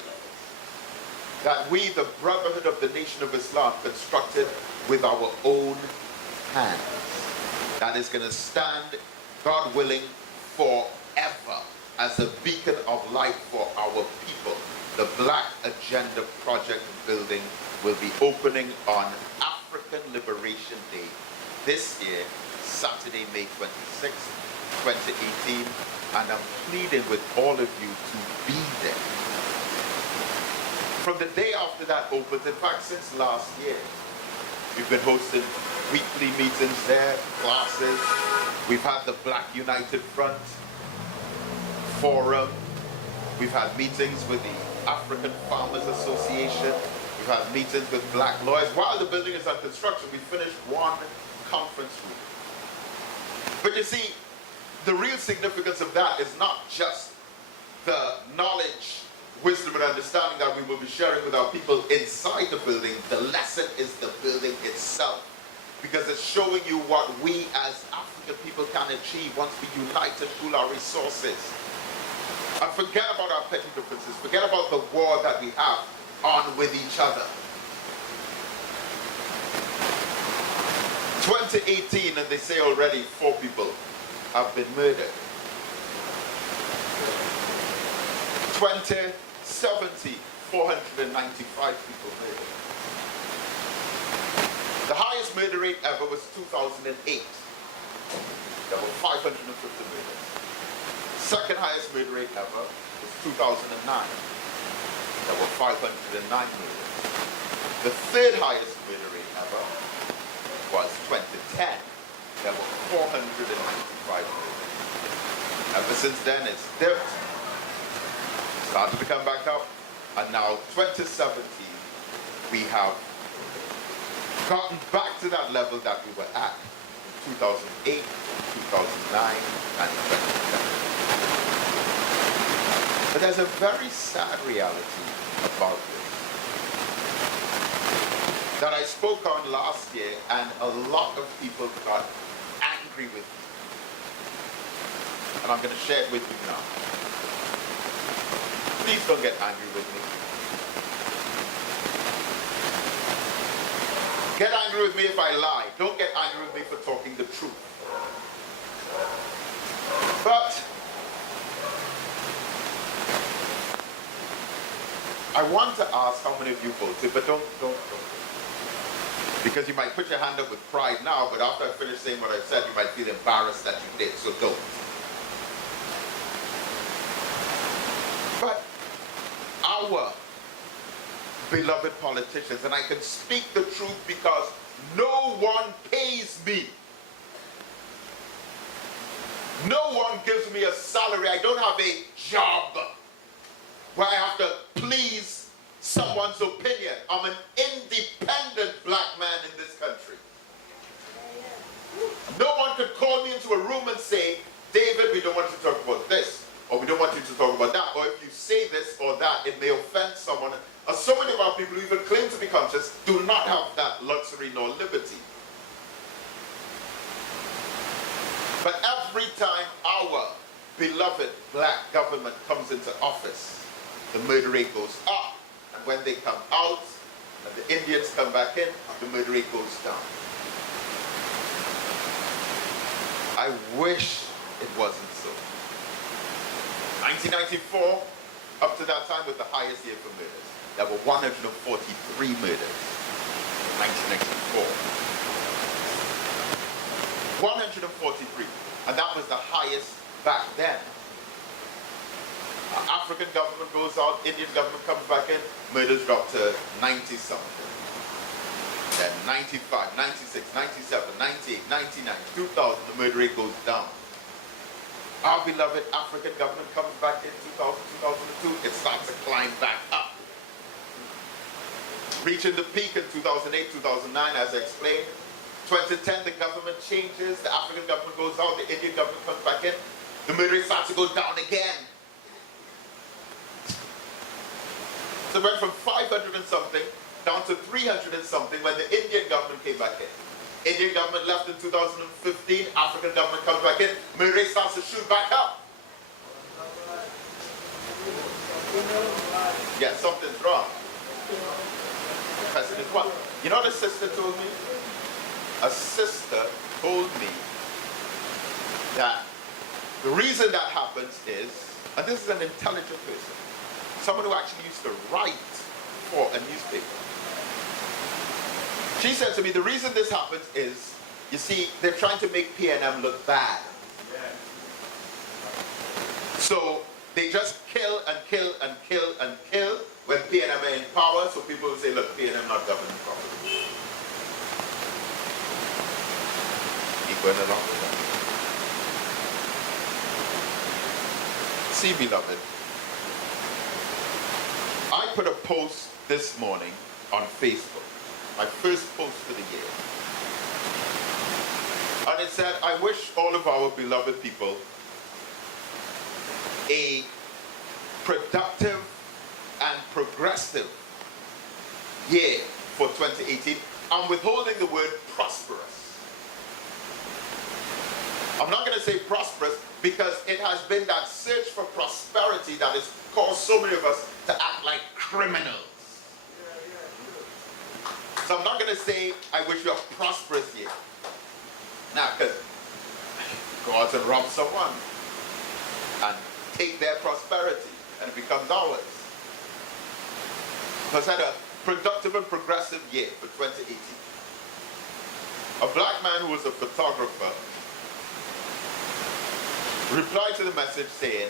that we, the Brotherhood of the Nation of Islam, constructed with our own hands. That is going to stand, God willing, forever as a beacon of light for our people. The Black Agenda Project building will be opening on African Liberation Day this year, Saturday, May 26th, 2018, and I'm pleading with all of you to be there. From the day after that opens, in fact, since last year, we've been hosting weekly meetings there, classes. We've had the Black United Front Forum. We've had meetings with the African Farmers Association. We've had meetings with Black lawyers. While the building is under construction, we finished one conference room. But you see, the real significance of that is not just the knowledge, wisdom, and understanding that we will be sharing with our people inside the building. The lesson is the building itself, because it's showing you what we as African people can achieve once we unite and pool our resources. And forget about our petty differences. Forget about the war that we have on with each other. 2018, and they say already 4 people have been murdered. 2017, 495 people murdered. The highest murder rate ever was 2008. There were 550 murders. Second highest murder rate ever was 2009. There were 509 murders. The third highest murder rate ever was 2010. There were 495 murders. Ever since then, it's dipped, started to come back up, and now 2017, we have gotten back to that level that we were at in 2008, 2009, and 2010. But there's a very sad reality about this that I spoke on last year, and a lot of people got angry with me. And I'm going to share it with you now. Please don't get angry with me. Get angry with me if I lie. Don't get angry with me for talking the truth. But I want to ask how many of you voted, but don't. Because you might put your hand up with pride now, but after I finish saying what I said, you might feel embarrassed that you did, so don't. But our beloved politicians, and I can speak the truth because no one pays me. No one gives me a salary. I don't have a job where I have to please someone's opinion. I'm an independent black man in this country. No one could call me into a room and say, David, we don't want you to talk about this, or we don't want you to talk about that, or if you say this or that, it may offend someone. So many of our people who even claim to be conscious do not have that luxury nor liberty. But every time our beloved black government comes into office, the murder rate goes up. And when they come out, and the Indians come back in, the murder rate goes down. I wish it wasn't so. 1994, up to that time, was the highest year for murders. There were 143 murders in 1994. 143, and that was the highest back then. African government goes out, Indian government comes back in, murders drop to 90-something. Then 95, 96, 97, 98, 99, 2000, the murder rate goes down. Our beloved African government comes back in 2000, 2002, it starts to climb back up. Reaching the peak in 2008, 2009, as I explained. 2010, the government changes, the African government goes out, the Indian government comes back in, the murder rate starts to go down again. So it went from 500 and something down to 300 and something when the Indian government came back in. Indian government left in 2015, African government comes back in, murder rate starts to shoot back up. Yeah, something's wrong. President, what? You know what a sister told me? A sister told me that the reason that happens is, and this is an intelligent person, someone who actually used to write for a newspaper. She said to me, the reason this happens is, you see, they're trying to make PNM look bad. So they just kill and kill and kill and kill when PNM are in power, so people will say, look, PNM not governing properly. Keep going along with that. See, beloved, I put a post this morning on Facebook, my first post for the year. And it said, I wish all of our beloved people a productive and progressive year for 2018. I'm withholding the word prosperous. I'm not going to say prosperous because it has been that search for prosperity that has caused so many of us to act like criminals. So I'm not going to say, I wish you a prosperous year. Now, because go out and rob someone and take their prosperity and it becomes ours. So I said a productive and progressive year for 2018. A black man who was a photographer replied to the message saying,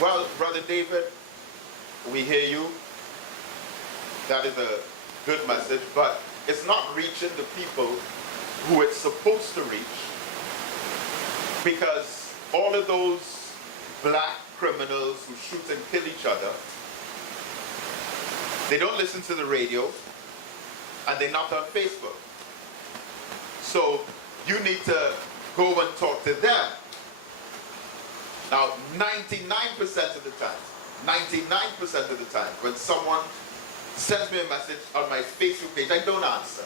well, Brother David, we hear you. That is a good message, but it's not reaching the people who it's supposed to reach, because all of those black criminals who shoot and kill each other, they don't listen to the radio and they're not on Facebook. So you need to go and talk to them. Now, 99% of the time, 99% of the time, when someone sends me a message on my Facebook page, I don't answer.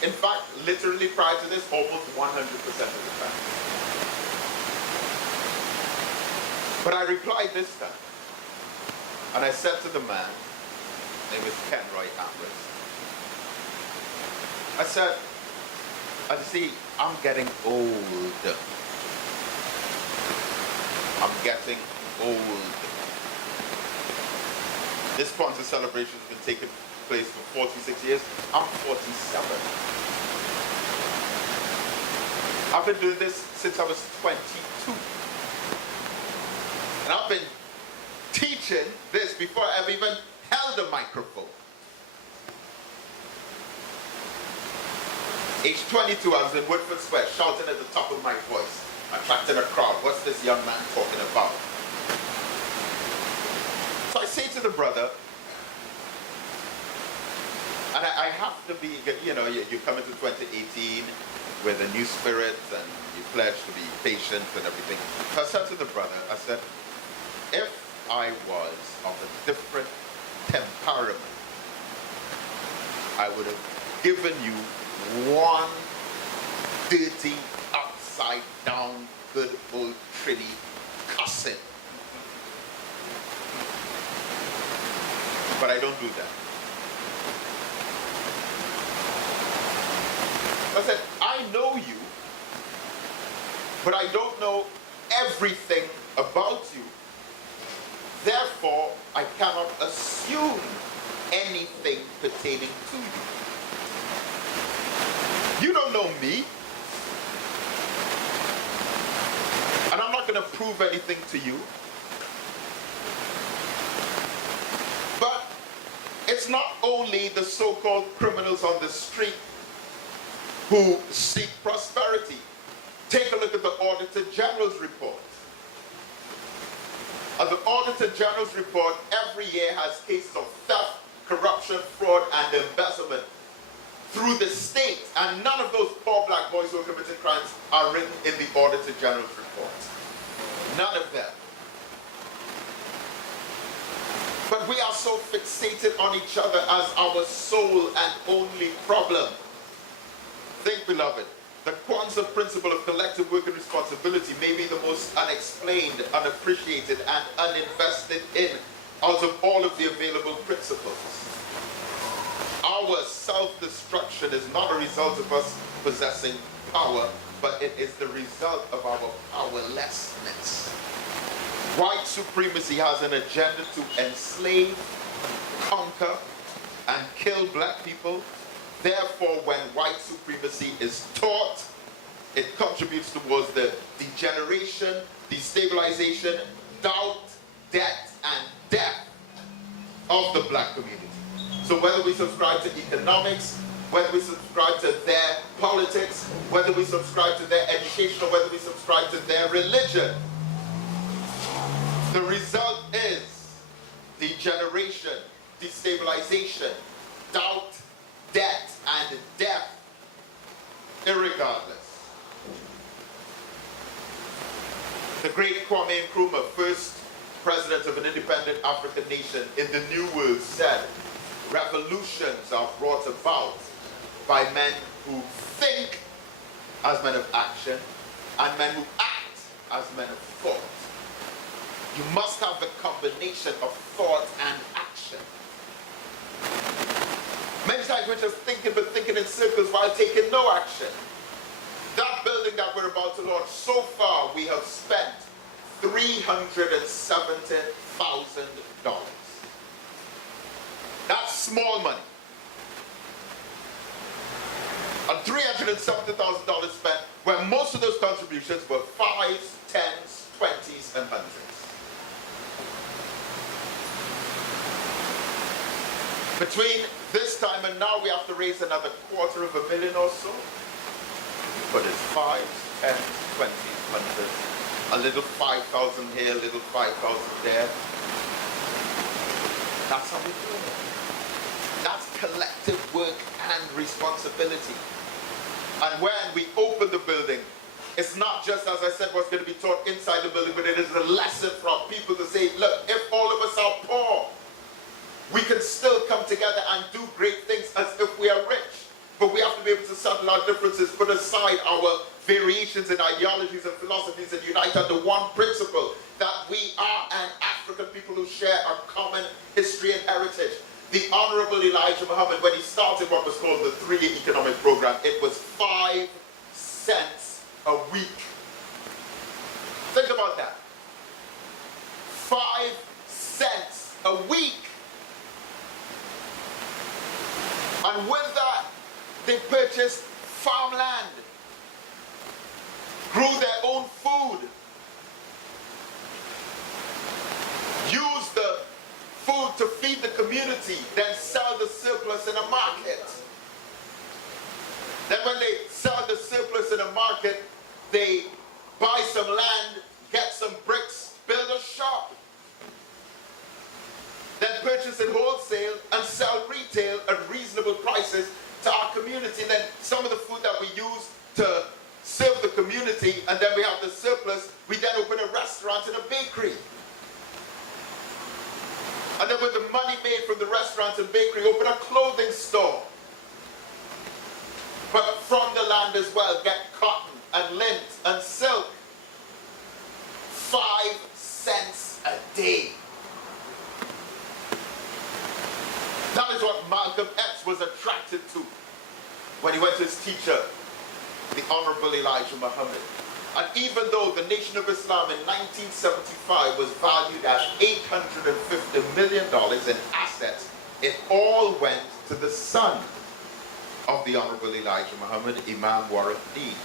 In fact, literally prior to this, almost 100% of the time. But I replied this time. And I said to the man, his name is Kenroy Ambrose, I said, see, I'm getting old. I'm getting old. This Kwanzaa celebration has been taking place for 46 years. I'm 47. I've been doing this since I was 22. And I've been teaching this before I've even held a microphone. Age 22, I was in Woodford Square shouting at the top of my voice, attracting a crowd. What's this young man talking about? So I say to the brother, and I have to be, you know, you come into 2018 with a new spirit and you pledge to be patient and everything. So I said to the brother, I said, if I was of a different temperament, I would have given you one dirty, upside down, good old Trinity cussing. But I don't do that. I said, I know you, but I don't know everything about you. Therefore, I cannot assume anything pertaining to you. You don't know me, and I'm not going to prove anything to you. But it's not only the so-called criminals on the street who seek prosperity. Take a look at the Auditor General's report. The Auditor General's report every year has cases of theft, corruption, fraud, and embezzlement through the state, and none of those poor black boys who are committing crimes are written in the Auditor General's report. None of them. But we are so fixated on each other as our sole and only problem. Think, beloved, the Kwanzaa principle of collective work and responsibility may be the most unexplained, unappreciated, and uninvested in out of all of the available principles. Our self-destruction is not a result of us possessing power, but it is the result of our powerlessness. White supremacy has an agenda to enslave, conquer, and kill black people. Therefore, when white supremacy is taught, it contributes towards the degeneration, destabilization, doubt, debt, and death of the black community. So whether we subscribe to economics, whether we subscribe to their politics, whether we subscribe to their education, or whether we subscribe to their religion, the result is degeneration, destabilization, doubt, debt, and death, irregardless. The great Kwame Nkrumah, first president of an independent African nation in the New World, said, revolutions are brought about by men who think as men of action and men who act as men of thought. You must have the combination of thought and action. Many times we're just thinking, but thinking in circles while taking no action. That building that we're about to launch, so far we have spent $370,000. That's small money. And $370,000 spent, where most of those contributions were 5s, 10s, 20s, and 100s. Between this time and now, we have to raise another $250,000 or so. But it's 5s, 10s, 20s, 100s. A little 5,000 here, a little 5,000 there. That's how we do it. That's collective work and responsibility. And when we open the building, it's not just, as I said, what's going to be taught inside the building, but it is a lesson from people to say, look, if all of us are poor, we can still come together and do great things as if we are rich. But we have to be able to settle our differences, put aside our variations in ideologies and philosophies, and unite under one principle, that we are an African people who share a common history and heritage. The Honorable Elijah Muhammad, when he started what was called the 3-year economic program, it was 5 cents a week. Think about that. 5 cents a week. purchased farmland, grew their own food, used the food to feed the community, then sell the surplus in a market. Then when they sell the surplus in a market, they buy some land, get some bricks, build a shop. Then purchase it wholesale and sell retail at reasonable prices to our community. Then some of the food that we use to serve the community, and then we have the surplus, we then open a restaurant and a bakery. And then with the money made from the restaurant and bakery, open a clothing store. But from the land as well, get cotton and lint and silk. 5 cents a day. That is what Malcolm X was attracted to when he went to his teacher, the Honorable Elijah Muhammad. And even though the Nation of Islam in 1975 was valued at $850 million in assets, it all went to the son of the Honorable Elijah Muhammad, Imam Warren Dean.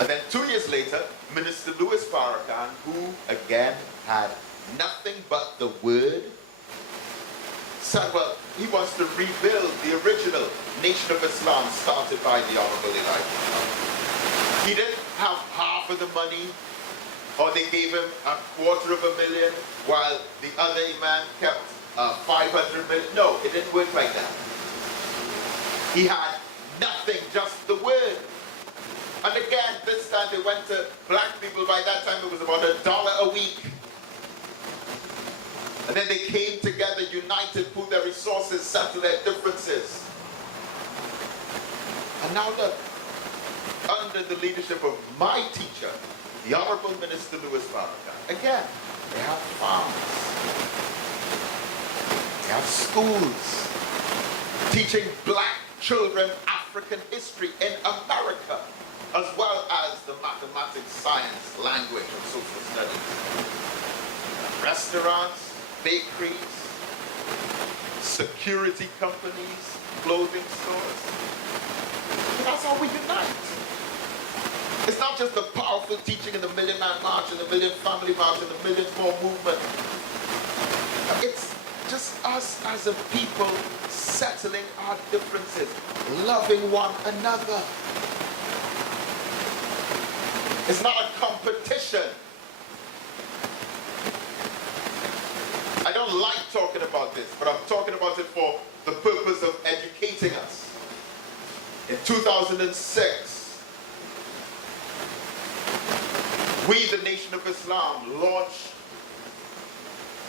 And then 2 years later, Minister Louis Farrakhan, who again had nothing but the word, said, well, he wants to rebuild the original Nation of Islam started by the Honorable Elijah Muhammad. He didn't have half of the money, or they gave him $250,000 while the other imam kept 500 million. No, it didn't work like that. He had nothing, just the word. And again, this time they went to black people. By that time it was about $1 a week. And then they came together, united, pooled their resources, settled their differences. And now look, under the leadership of my teacher, the Honorable Minister Louis Farrakhan, again, they have farms, they have schools, teaching black children African history in America, as well as the mathematics, science, language, and social studies. Restaurants, bakeries, security companies, clothing stores. And that's how we unite. It's not just the powerful teaching in the Million Man March and the Million Family March and the Millions More movement. It's just us as a people settling our differences, loving one another. It's not a competition. I don't like talking about this, but I'm talking about it for the purpose of educating us. In 2006, we, the Nation of Islam, launched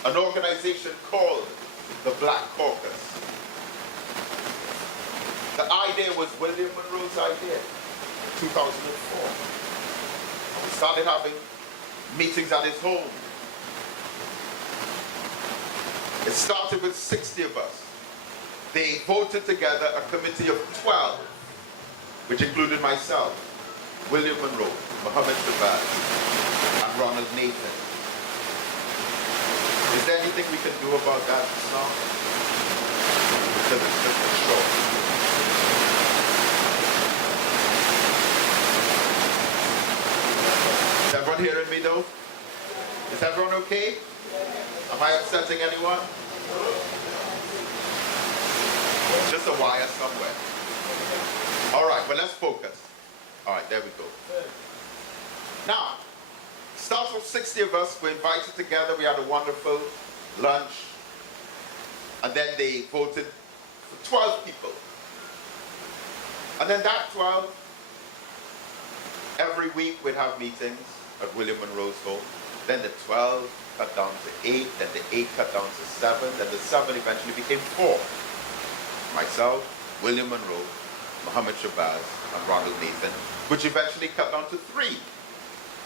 an organization called the Black Caucus. The idea was William Monroe's idea, 2004. We started having meetings at his home. It started with 60 of us. They voted together a committee of 12, which included myself, William Monroe, Muhammad Shabazz, and Ronald Nathan. Is there anything we can do about that now? Because it's just a show. Is everyone hearing me though? Is everyone okay? Am I upsetting anyone? Just a wire somewhere. All right, well, let's focus. All right, there we go. Now, starts with 60 of us. We're invited together. We had a wonderful lunch. And then they voted for 12 people. And then that 12, every week we'd have meetings at William Monroe's home. Then the 12 cut down to 8, then the 8 cut down to 7, then the 7 eventually became 4. Myself, William Monroe, Muhammad Shabazz, and Ronald Nathan, which eventually cut down to 3.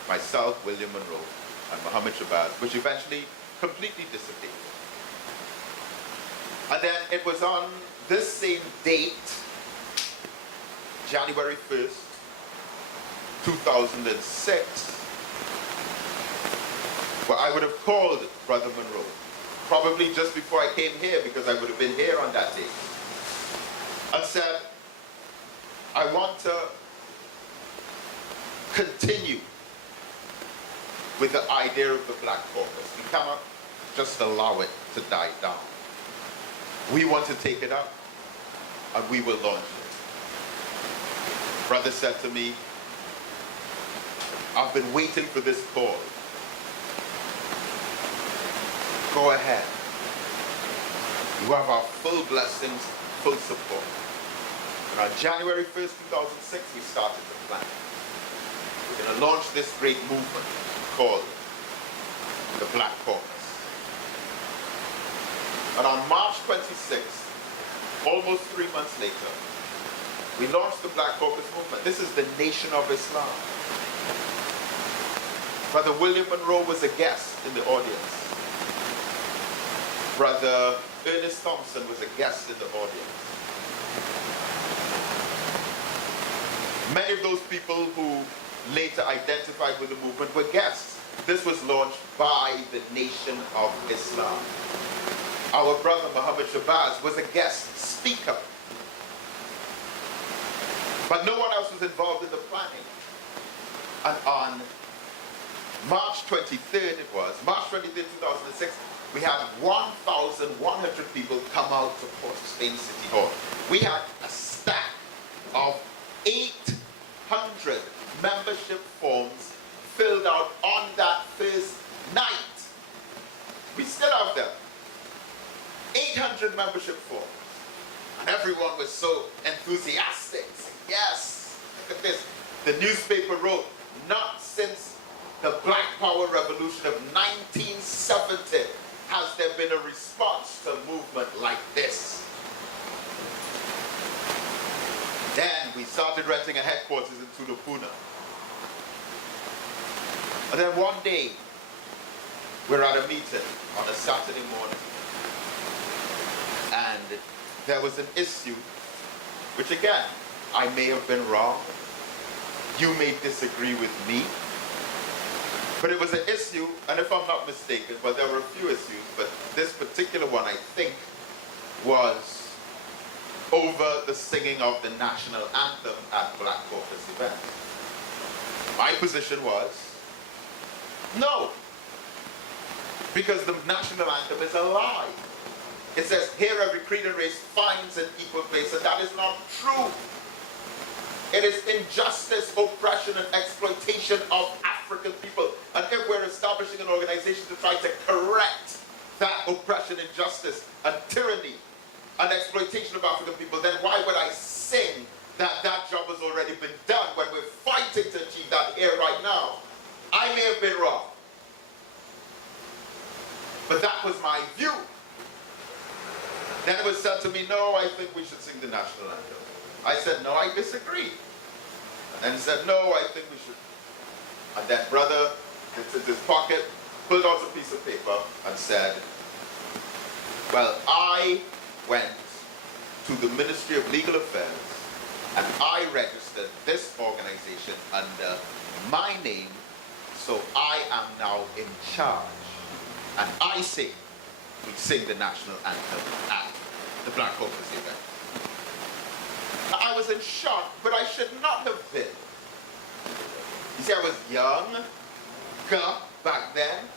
Myself, William Monroe, and Muhammad Shabazz, which eventually completely disappeared. And then it was on this same date, January 1st, 2006, where I would have called Brother Monroe, probably just before I came here, because I would have been here on that day, and said, I want to continue with the idea of the Black Caucus. We cannot just allow it to die down. We want to take it up, and we will launch it. Brother said to me, I've been waiting for this call. Go ahead. You have our full blessings, full support. And on January 1st, 2006, we started the plan. We're going to launch this great movement called the Black Caucus. And on March 26th, almost 3 months later, we launched the Black Caucus movement. This is the Nation of Islam. Brother William Monroe was a guest in the audience. Brother Ernest Thompson was a guest in the audience. Many of those people who later identified with the movement were guests. This was launched by the Nation of Islam. Our brother Muhammad Shabazz was a guest speaker. But no one else was involved in the planning. And on March 23rd it was, March 23rd, 2006, we had 1,100 people come out to Port Spain City Hall. We had a stack of 800 membership forms filled out on that first night. We still have them. 800 membership forms. And everyone was so enthusiastic. Yes, look at this. The newspaper wrote, not since the Black Power Revolution of 1970 has there been a response to a movement like this. Then we started renting a headquarters in Tulupuna. And then one day, we're at a meeting on a Saturday morning. And there was an issue, which again, I may have been wrong. You may disagree with me. But it was an issue, and if I'm not mistaken, but there were a few issues, but this particular one, I think, was over the singing of the national anthem at Black Caucus events. My position was, no, because the national anthem is a lie. It says, here every creed and race finds an equal place, and that is not true. It is injustice, oppression, and exploitation of African people. And if we're establishing an organization to try to correct that oppression, injustice, and tyranny, and exploitation of African people, then why would I sing that that job has already been done when we're fighting to achieve that here right now? I may have been wrong. But that was my view. Then it was said to me, no, I think we should sing the national anthem. I said, no, I disagree. And he said, no, I think we should. And then brother into his pocket, pulled out a piece of paper and said, well, I went to the Ministry of Legal Affairs and I registered this organization under my name, so I am now in charge. And I say we sing the national anthem at the Black Caucus event. Now, I was in shock, but I should not have been. You see, I was young, back then,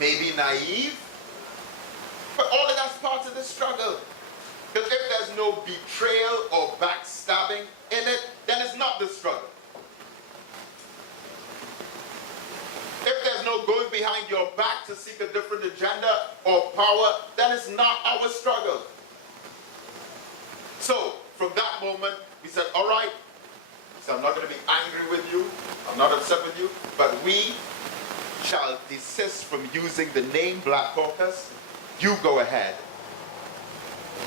maybe naive, but all of that's part of the struggle. Because if there's no betrayal or backstabbing in it, then it's not the struggle. If there's no going behind your back to seek a different agenda or power, then it's not our struggle. So, from that moment, we said, all right, so I'm not going to be angry with you, I'm not upset with you, but we shall desist from using the name Black Caucus. You go ahead,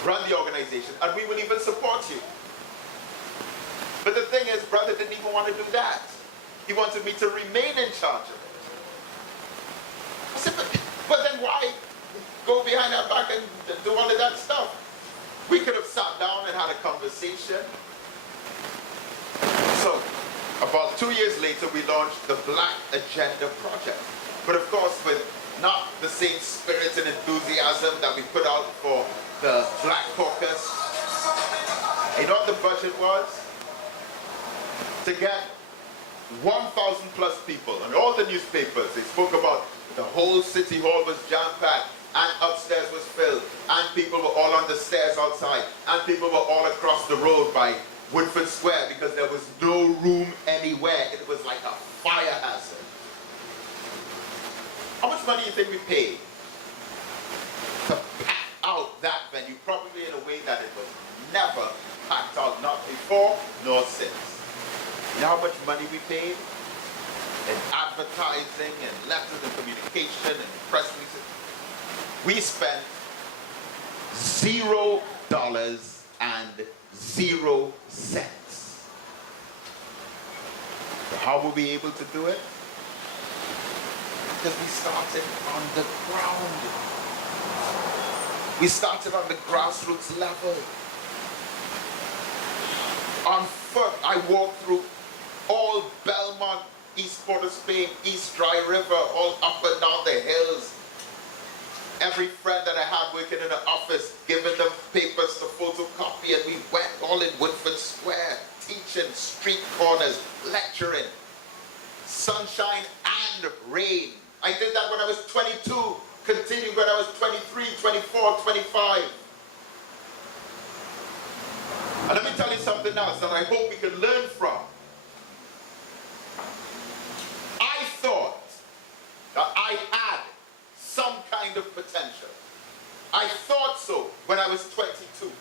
run the organization, and we will even support you. But the thing is, brother didn't even want to do that. He wanted me to remain in charge of it. I said, but then why go behind our back and do all of that stuff? We could have sat down and had a conversation. So, about 2 years later, we launched the Black Agenda Project. But of course, with not the same spirit and enthusiasm that we put out for the Black Caucus. You know what the budget was? to get 1,000 plus people. And all the newspapers, they spoke about the whole city hall was jam-packed, and upstairs was filled, and people were all on the stairs outside, and people were all across the road by Woodford Square because there was no room anywhere. It was like a fire hazard. How much money do you think we paid to pack out that venue? Probably in a way that it was never packed out, not before nor since. You know how much money we paid in advertising and letters and communication and press releases? We spent $0 and 0 cents. So how were we able to do it? Because we started on the ground. We started on the grassroots level. On foot, I walked through all Belmont, East Port of Spain, East Dry River, all up and down the hills. Every friend that I had working in the office, giving them papers to photocopy, and we went all in Woodford Square, teaching, street corners, lecturing, sunshine and rain. I did that when I was 22, continued when I was 23, 24, 25. And let me tell you something else that I hope we can learn from. I thought that I had some kind of potential. I thought so when I was 22.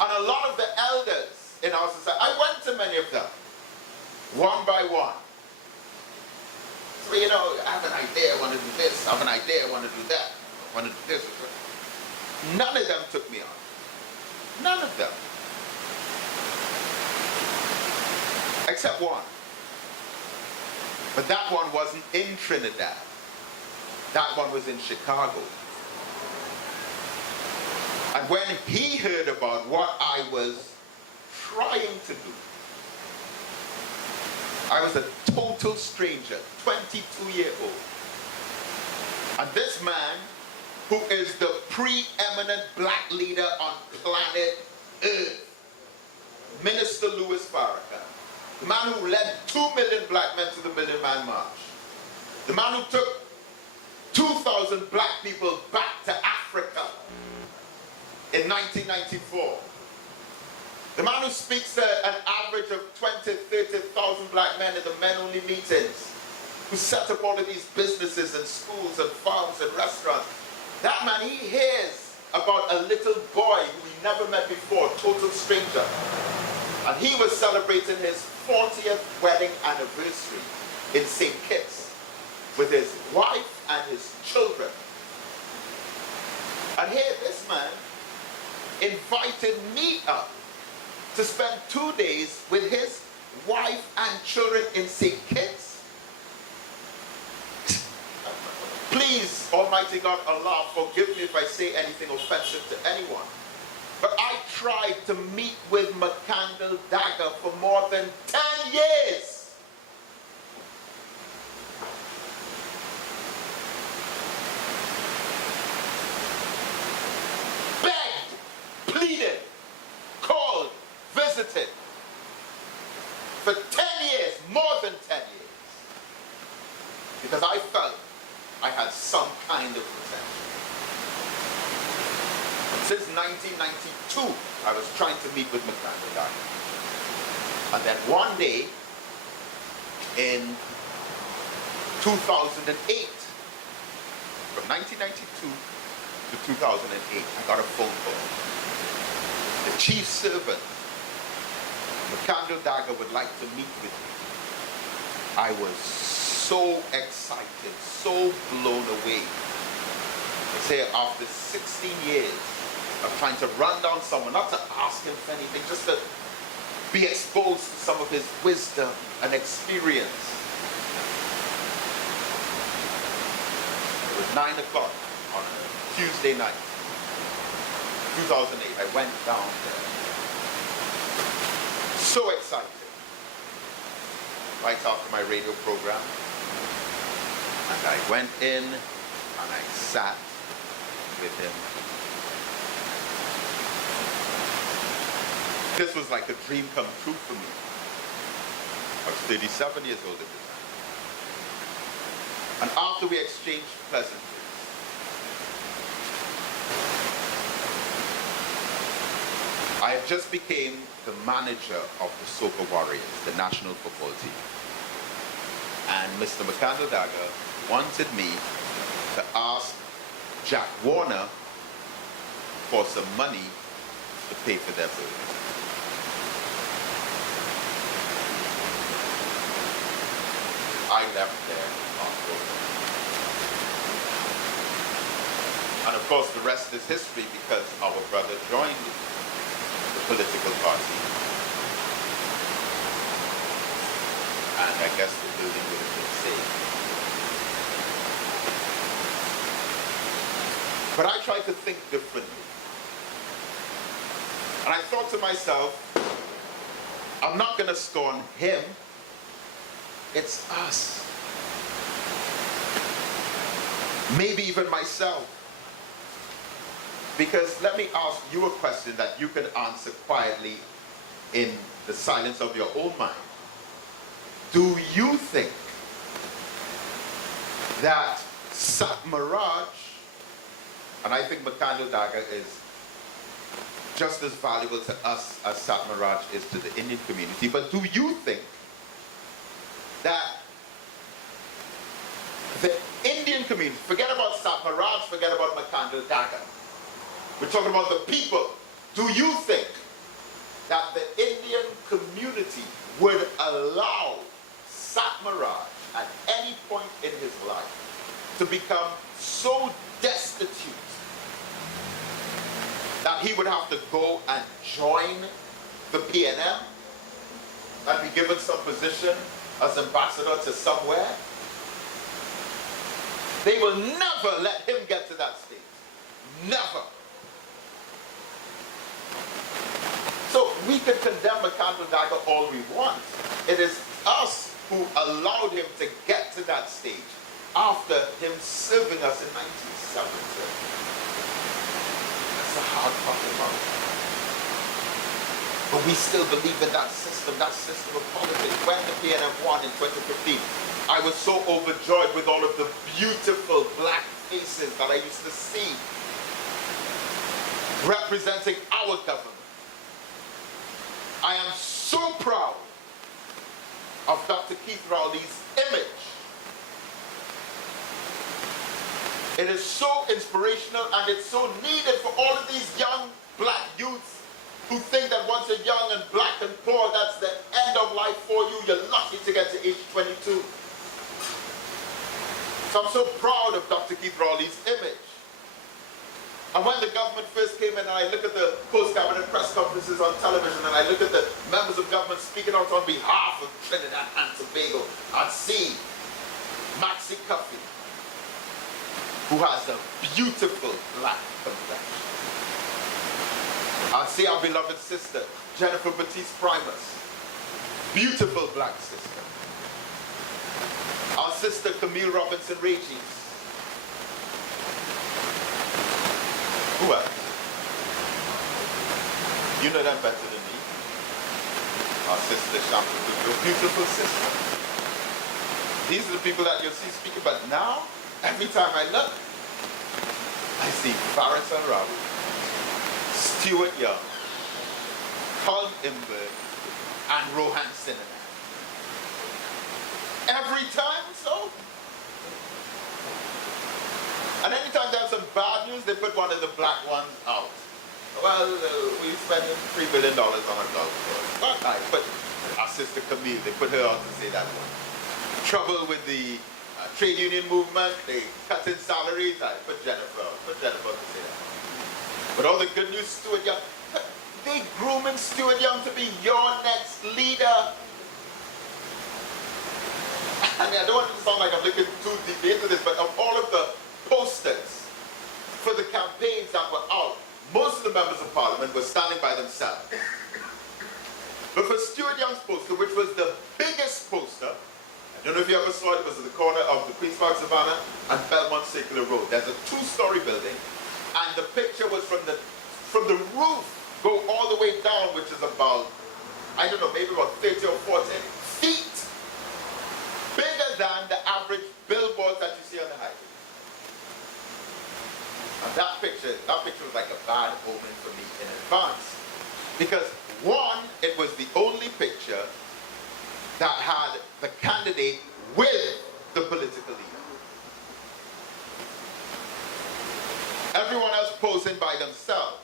And a lot of the elders in our society, I went to many of them, one by one. So, you know, I have an idea, I want to do this, I have an idea, I want to do that, I want to do this. None of them took me on. None of them. Except one. But that one wasn't in Trinidad. That one was in Chicago. And when he heard about what I was trying to do, I was a total stranger, 22-year-old. And this man, who is the preeminent black leader on planet Earth, Minister Louis Farrakhan, the man who led 2 million black men to the Million Man March, the man who took 2,000 black people back to Africa in 1994, the man who speaks to an average of 20, 30,000 black men in the men-only meetings, who set up all of these businesses and schools and farms and restaurants. That man, he hears about a little boy who he never met before, total stranger. And he was celebrating his 40th wedding anniversary in St. Kitts with his wife and his children. And here this man invited me up to spend 2 days with his wife and children in St. Kitts. Please, Almighty God, Allah, forgive me if I say anything offensive to anyone. But I tried to meet with McCandle Dagger for more than 10 years. Begged, pleaded, called, visited. For 10 years, more than 10 years. Because I felt I had some kind of potential. Since 1992, I was trying to meet with McCandle Dagger. And then one day, in 2008, from 1992 to 2008, I got a phone call. The chief servant, McCandle Dagger, would like to meet with me. I was so excited, so blown away. I say after 16 years of trying to run down someone, not to ask him for anything, just to be exposed to some of his wisdom and experience. It was 9 o'clock on a Tuesday night, 2008. I went down there. So excited. Right after my radio program. And I went in and I sat with him. this was like a dream come true for me. I was 37 years old at the time. And after we exchanged pleasantries, I had just became the manager of the Soca Warriors, the national football team. And Mr. McCandle-Dagger wanted me to ask Jack Warner for some money to pay for their bills. I left there after. And of course the rest is history because our brother joined the political party. And I guess the building would have been saved. But I tried to think differently. And I thought to myself, I'm not going to scorn him. It's us. Maybe even myself. Because let me ask you a question that you can answer quietly in the silence of your own mind. Do you think that Sat Miraj, and I think McCandle-Dagger is just as valuable to us as Sat Miraj is to the Indian community, but do you think that the Indian community, forget about Sat Miraj, forget about McCandle-Dagger, we're talking about the people, do you think that the Indian community would allow Sat Miraj at any point in his life to become so destitute that he would have to go and join the PNM and be given some position as ambassador to somewhere? They will never let him get to that stage. Never. So we can condemn McCandle-Dagger all we want. It is us who allowed him to get to that stage after him serving us in 1970. That's the hard part about it. But we still believe in that system of politics. When the PNM won in 2015, I was so overjoyed with all of the beautiful black faces that I used to see representing our government. I am so proud of Dr. Keith Rowley's image. It is so inspirational and it's so needed for all of these young black youths who think that once you're young and black and poor, that's the end of life for you. You're lucky to get to age 22. So I'm so proud of Dr. Keith Rowley's image. And when the government first came in and I look at the post-cabinet press conferences on television and I look at the members of government speaking out on behalf of Trinidad and Tobago, I'd see Maxie Cuffy, who has a beautiful black complexion. I'll see our beloved sister, Jennifer Batiste Primus, beautiful black sister. Our sister, Camille Robinson Regis. Who else? You know them better than me. Our sister, Shampoo, your beautiful sister. These are the people that you'll see speaking, but now, every time I look, I see Farrington Roberts, Stuart Young, Colin Imberg, and Rohan Sinha. Every time, so. And anytime they have some bad news, they put one of the black ones out. Well, we're spending $3 billion on a golf course. Well, I put our sister Camille, they put her out to say that one. Trouble with the trade union movement, they cut in salaries, I put Jennifer to say that. But all the good news, Stuart Young, they grooming Stuart Young to be your next leader. I mean, I don't want it to sound like I'm looking too deep into this, but of all of the posters for the campaigns that were out, most of the members of parliament were standing by themselves. But for Stuart Young's poster, which was the biggest poster, I don't know if you ever saw it, it was at the corner of the Queen's Park Savannah and Belmont Circular Road. There's a two-story building, and the picture was from the roof, go all the way down, which is about maybe about 30 or 40 feet bigger than the average billboard that you see on the highway. And that picture was like a bad omen for me in advance. Because one, it was the only picture that had the candidate with the political leader. Everyone else posing by themselves.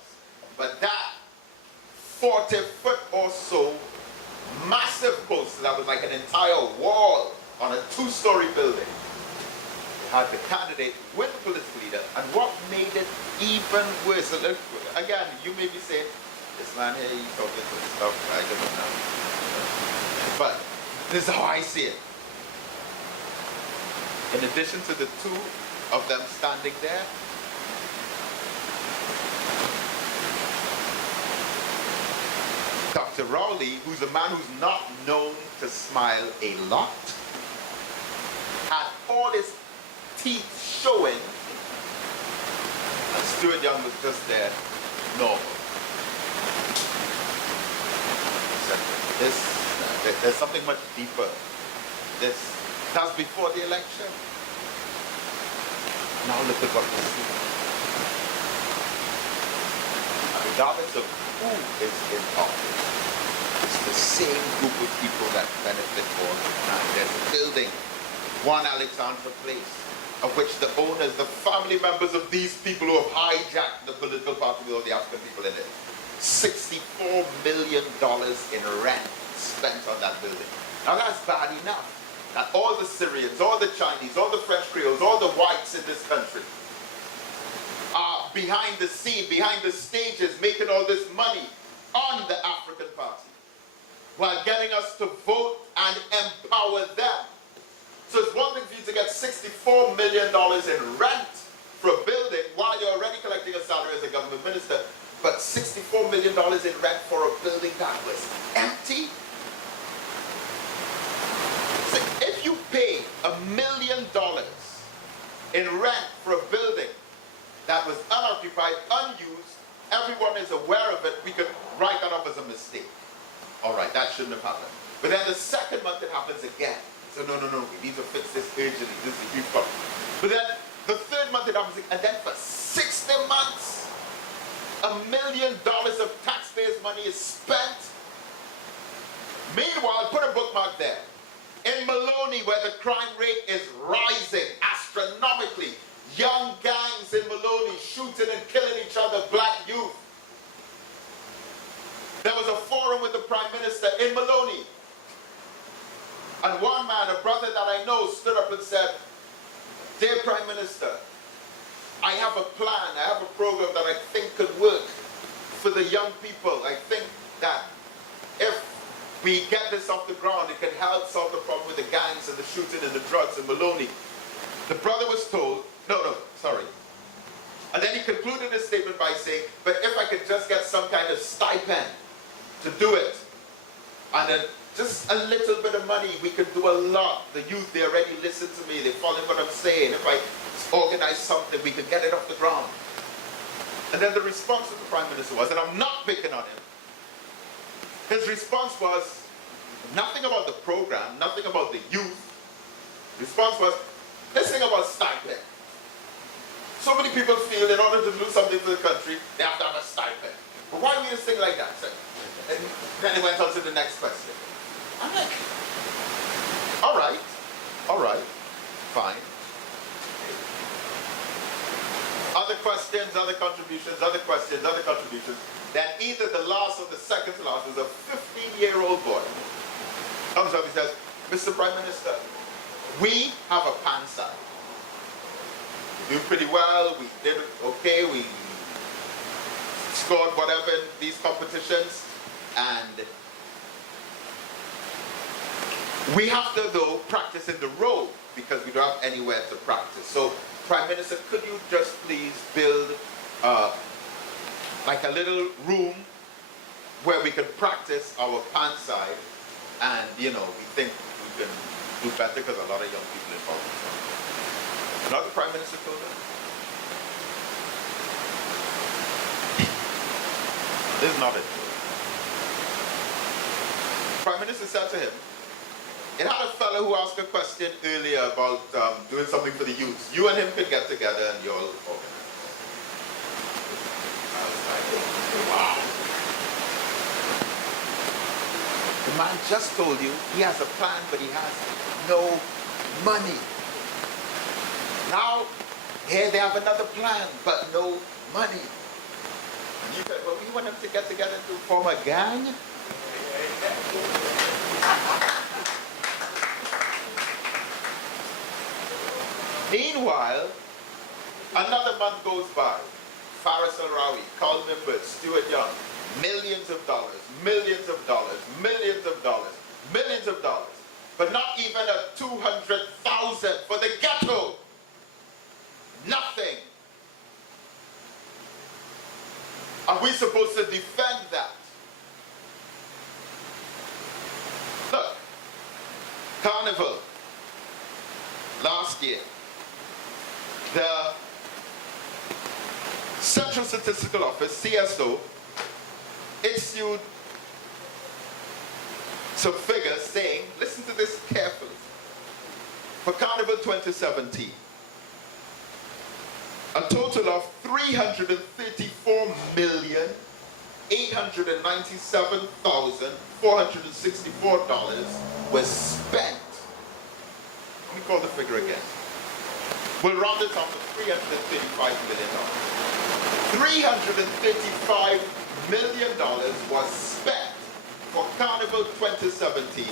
But that 40-foot or so massive poster that was like an entire wall on a 2-story building had the candidate with the political leader. And what made it even worse, again, you may be saying, this man here, he's talking some stuff, I don't know. But this is how I see it. In addition to the two of them standing there, Dr. Rowley, who's a man who's not known to smile a lot, had all his teeth showing, and Stuart Young was just there, normal. There's something much deeper. That's before the election. Now look at what we see. Regardless of who is in office, it's the same group of people that benefit all the time. There's a building, 1 Alexandra Place, of which the owners, the family members of these people who have hijacked the political party with all the African people in it, $64 million in rent spent on that building. Now that's bad enough. That all the Syrians, all the Chinese, all the French Creoles, all the whites in this country are behind the scene, behind the stages, making all this money on the African party, while getting us to vote and empower them. So it's one thing for you to get $64 million in rent for a building while you're already collecting a salary as a government minister, but $64 million in rent for a building that was empty? So if you pay $1 million in rent for a building that was unoccupied, unused, everyone is aware of it, we could write that off as a mistake. All right, that shouldn't have happened. But then the second month it happens again. So no, we need to fix this urgently. This is a huge problem. But then the third month it happens again, and then for 60 months, $1 million of taxpayers' money is spent. Meanwhile, put a bookmark there. In Maloney, where the crime rate is rising astronomically, young gangs in Maloney shooting and killing each other, black youth. There was a forum with the Prime Minister in Maloney. And one man, a brother that I know, stood up and said, "Dear Prime Minister, I have a plan, I have a program that I think could work for the young people. I think that if we get this off the ground, it can help solve the problem with the gangs and the shooting and the drugs in Maloney." The brother was told, sorry. And then he concluded his statement by saying, "But if I could just get some kind of stipend to do it, and then just a little bit of money, we could do a lot. The youth, they already listen to me, they follow what I'm saying. If I organize something, we could get it off the ground." And then the response of the Prime Minister was, and I'm not picking on him, his response was nothing about the program, nothing about the youth. The response was, this thing about stipend. So many people feel in order to do something for the country, they have to have a stipend. But why do you think like that, sir? And then he went on to the next question. I'm like, all right, fine. Other questions, other contributions, other questions, other contributions. Then either the last or the second to last was a 15-year-old boy. Comes up, he says, "Mr. Prime Minister, we have a pan side. We do pretty well, we did okay, we scored whatever in these competitions, and we have to, though, practice in the road because we don't have anywhere to practice. So, Prime Minister, could you just please build like a little room where we can practice our pan side, and, we think we can do better because a lot of young people involved." You know what the Prime Minister told him? This is not a joke. Prime Minister said to him, it had a fellow who asked a question earlier about doing something for the youth. You and him could get together and you'll organize. I was like, wow. The man just told you he has a plan, but he has no money. Now, here they have another plan, but no money. And you said, well, we want them to get together to form a gang? Meanwhile, another month goes by. Faris Al-Rawi, Carl Mimbert, Stuart Young, millions of dollars, millions of dollars, millions of dollars, millions of dollars, but not even a 200,000 for the ghetto. Nothing. Are we supposed to defend that? Look, Carnival, last year, the Central Statistical Office, CSO, issued some figures saying, listen to this carefully, for Carnival 2017, a total of $334,897,464 was spent. Let me call the figure again. We'll round it up to $335 million. $335 million was spent for Carnival 2017.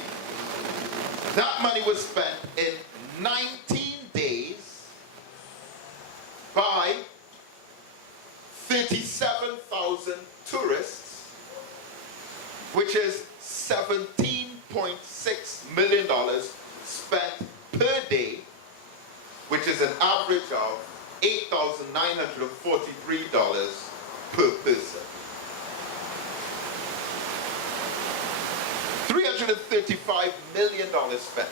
That money was spent in 19 days by 37,000 tourists, which is $17.6 million spent per day, which is an average of $8,943 per person. $335 million spent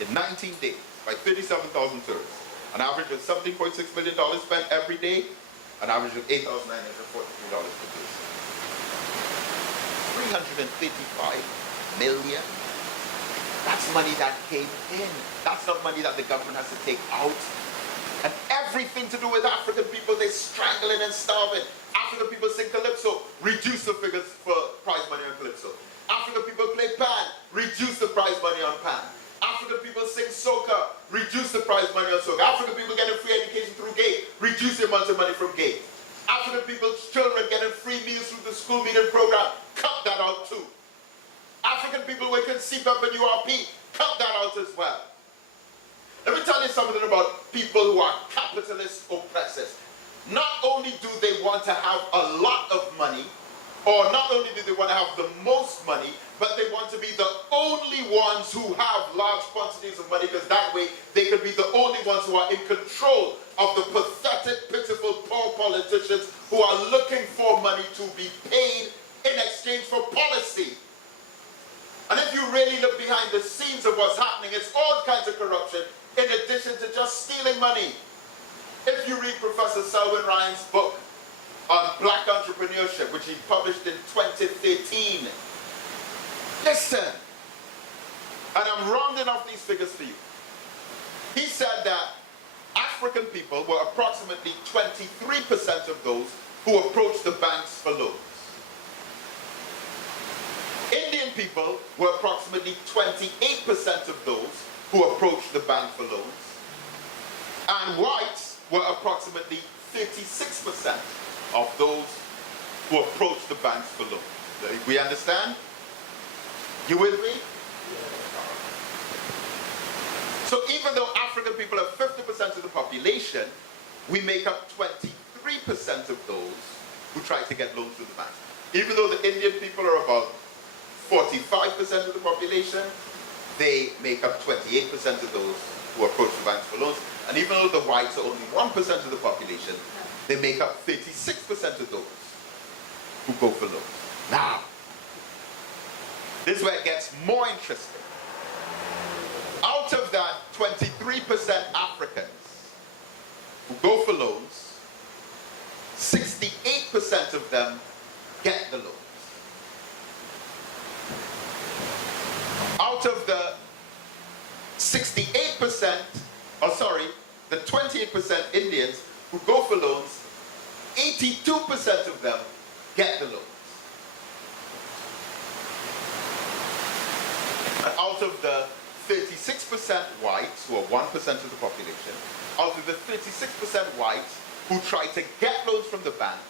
in 19 days by 37,000 tourists. An average of $17.6 million spent every day, an average of $8,943 per person. $335 million. That's money that came in. That's not money that the government has to take out. And everything to do with African people, they're strangling and starving. African people sing calypso, reduce the figures for prize money on calypso. African people play pan, reduce the prize money on pan. African people sing soca, reduce the prize money on soca. African people getting free education through GATE, reduce the amount of money from GATE. African people's children getting free meals through the school meeting program, cut that out too. African people working CPAP and URP, cut that out as well. Let me tell you something about people who are capitalist oppressors. Not only do they want to have a lot of money, or not only do they want to have the most money, but they want to be the only ones who have large quantities of money, because that way they could be the only ones who are in control of the pathetic, pitiful, poor politicians who are looking for money to be paid in exchange for policy. And if you really look behind the scenes of what's happening, it's all kinds of corruption in addition to just stealing money. If you read Professor Selwyn Ryan's book on black entrepreneurship, which he published in 2013, listen, and I'm rounding off these figures for you. He said that African people were approximately 23% of those who approached the banks for loans. Indian people were approximately 28% of those who approached the bank for loans. And whites were approximately 36% of those who approached the banks for loans. We understand? You with me? So even though African people are 50% of the population, we make up 23% of those who try to get loans through the banks. Even though the Indian people are about 45% of the population, they make up 28% of those who approach the banks for loans. And even though the whites are only 1% of the population, they make up 36% of those who go for loans. Now, this is where it gets more interesting. Out of that 23% Africans who go for loans, 68% of them get the loans. out of the 68%, or sorry, the 28% Indians who go for loans, 82% of them get the loans. And out of the 36% whites, who are 1% of the population, out of the 36% whites who try to get loans from the banks,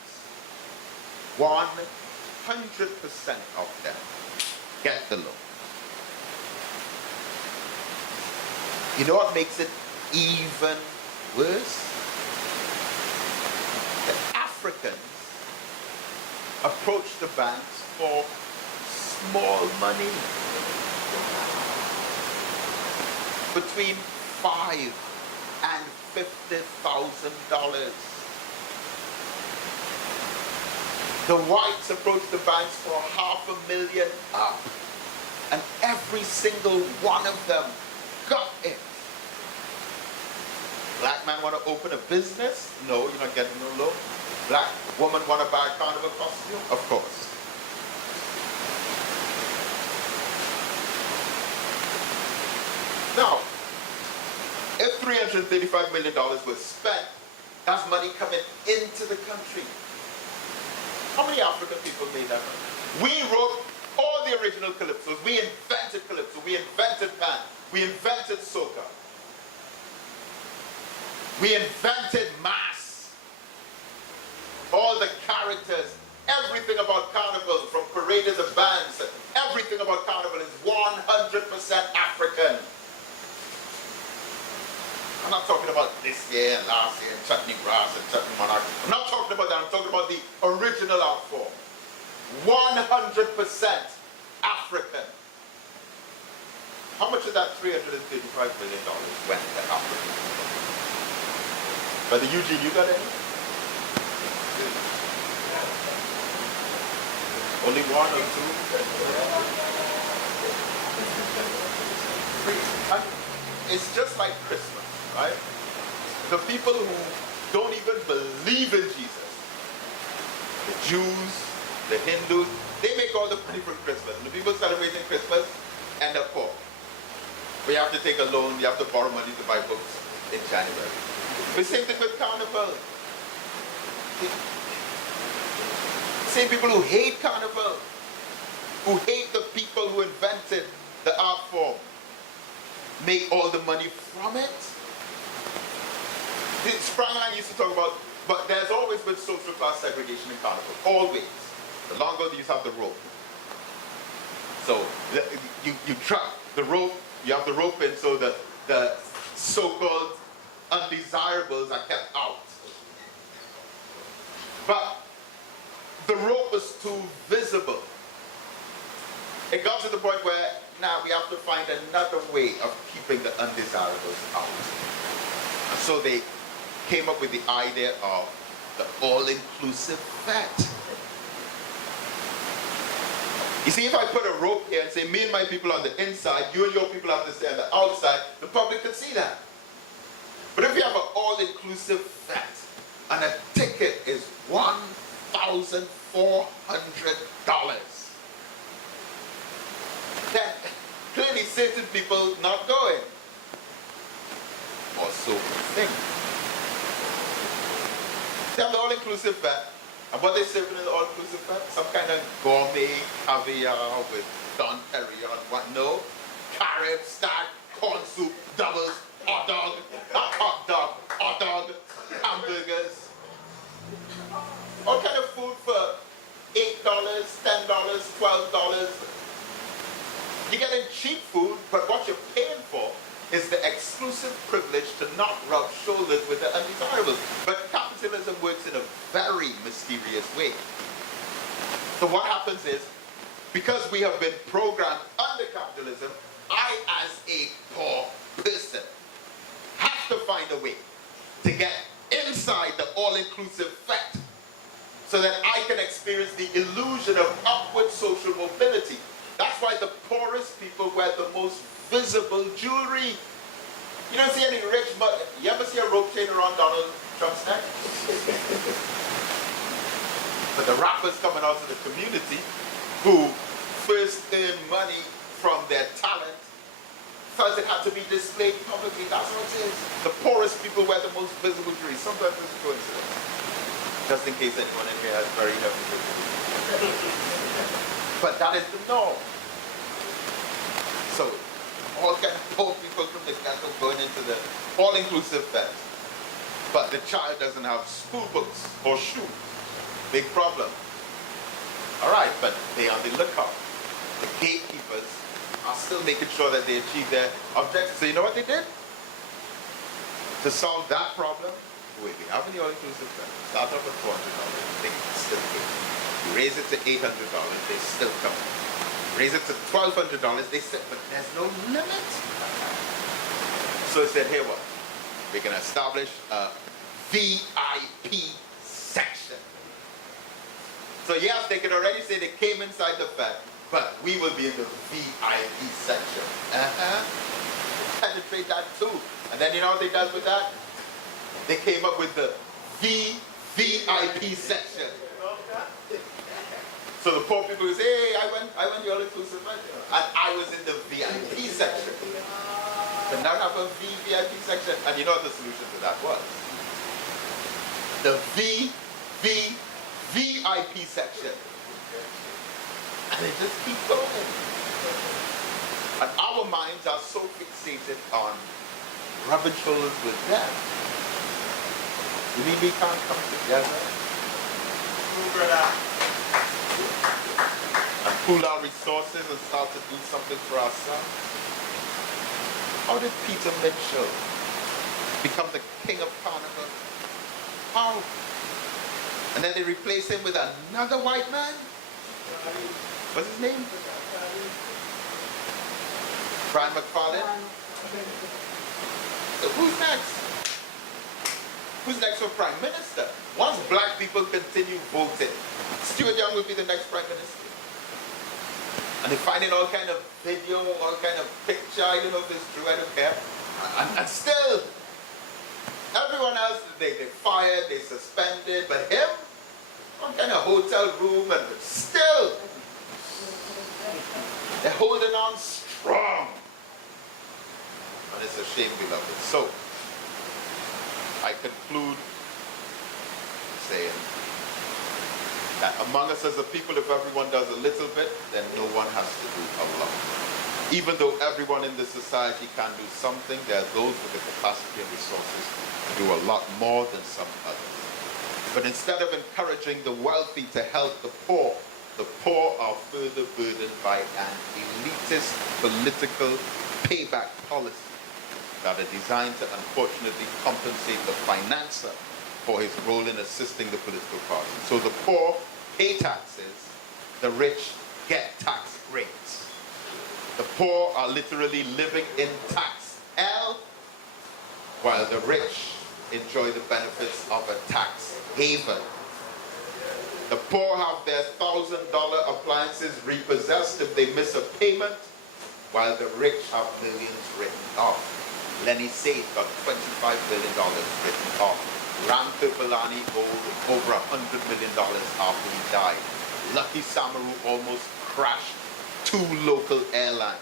100% of them get the loan. You know what makes it even worse? The Africans approach the banks for small money, between $5,000 and $50,000. The whites approach the banks for $500,000 up, and every single one of them got it. Black man want to open a business? No, you're not getting no loan. Black woman want to buy a carnival costume? Of course. Now, if $335 million was spent, that's money coming into the country. How many African people made that money? We wrote all the original calypsos. We invented calypso. We invented band. We invented soca. We invented mass. All the characters, everything about carnival, from paraders to bands, everything about carnival is 100% African. I'm not talking about this year and last year, and chutney grass and chutney monarch. I'm not talking about that. I'm talking about the original art form. 100% African. How much of that $335 million went to Africa? Brother Eugene, you got any? Only one or two? It's just like Christmas, right? The people who don't even believe in Jesus, the Jews, the Hindus, they make all the money from Christmas. And the people celebrating Christmas end up poor. We have to take a loan, you have to borrow money to buy books in January. The same thing with carnival. Same people who hate carnival, who hate the people who invented the art form, make all the money from it. Sprangline used to talk about, but there's always been social class segregation in carnival, always. The longer you have the rope. So you trap the rope, you have the rope in so that the so-called undesirables are kept out. But the rope was too visible. It got to the point where now we have to find another way of keeping the undesirables out. And so they came up with the idea of the all-inclusive vet. You see, if I put a rope here and say, me and my people on the inside, you and your people have to stay on the outside, the public could see that. But if you have an all-inclusive vet, and a ticket is $1,400, then clearly certain people not going. Or so we think. They have the all-inclusive vet. And what they serve in the all-inclusive vet? Some kind of gourmet caviar with Don Perignon. What? No. Carrot, stack, corn soup, doubles, hot dog, hamburgers. All kind of food for $8, $10, $12. You're getting cheap food, but what you're paying for is the exclusive privilege to not rub shoulders with the undesirables. But capitalism works in a very mysterious way. So what happens is, because we have been programmed under capitalism, I, as a poor person, have to find a way to get inside the all-inclusive vet so that I can experience the illusion of upward social mobility. That's why the poorest people wear the most visible jewelry. You don't see any rich, but you ever see a rope chain around Donald Trump's neck? But the rappers coming out of the community who first earn money from their talent felt it had to be displayed publicly. That's what it is. The poorest people wear the most visible jewelry. Sometimes it's a coincidence. Just in case anyone in here has very heavy jewelry. But that is the norm. So, all kind of poor people from the ghetto going into the all-inclusive fest. But the child doesn't have school books or shoes. Big problem. All right, but they are on the lookout. The gatekeepers are still making sure that they achieve their objectives. So you know what they did? To solve that problem, wait, we have the all-inclusive fest. Start off at $400, they still pay. You raise it to $800, they still come. Raise it to $1,200, they still, but there's no limit. So they said, here what? We're going to establish a VIP section. So yes, they could already say they came inside the fest, but we will be in the VIP section. Penetrate that too. And then you know what they did with that? They came up with the VIP section. So the poor people would say, hey, I went the all-inclusive section, and I was in the VIP section. But now I have a VIP section, and you know what the solution to that was? The VIP section. And they just keep going. And our minds are so fixated on rubbing shoulders with them. You mean we can't come together? And pool our resources and start to do something for ourselves? How did Peter Mitchell become the king of carnival? How? And then they replace him with another white man? What's his name? Brian McFarlane? So who's next? Who's next for Prime Minister? Once black people continue voting, Stuart Young will be the next Prime Minister. And they're finding all kind of video, all kind of picture, I don't know if it's true, I don't care. And still, everyone else, they fired, they suspended, but him, one kind of hotel room, and still, they're holding on strong. And it's a shame, beloved. So, I conclude saying that among us as a people, if everyone does a little bit, then no one has to do a lot. Even though everyone in this society can do something, there are those with the capacity and resources to do a lot more than some others. But instead of encouraging the wealthy to help the poor are further burdened by an elitist political payback policy that are designed to unfortunately compensate the financer for his role in assisting the political party. So the poor pay taxes, the rich get tax breaks. The poor are literally living in tax hell, while the rich enjoy the benefits of a tax haven. The poor have their $1,000 appliances repossessed if they miss a payment, while the rich have millions written off. Lenny Said got $25 billion written off. Ram Kirpalani owed over $100 million after he died. Lucky Samaru almost crashed 2 local airlines.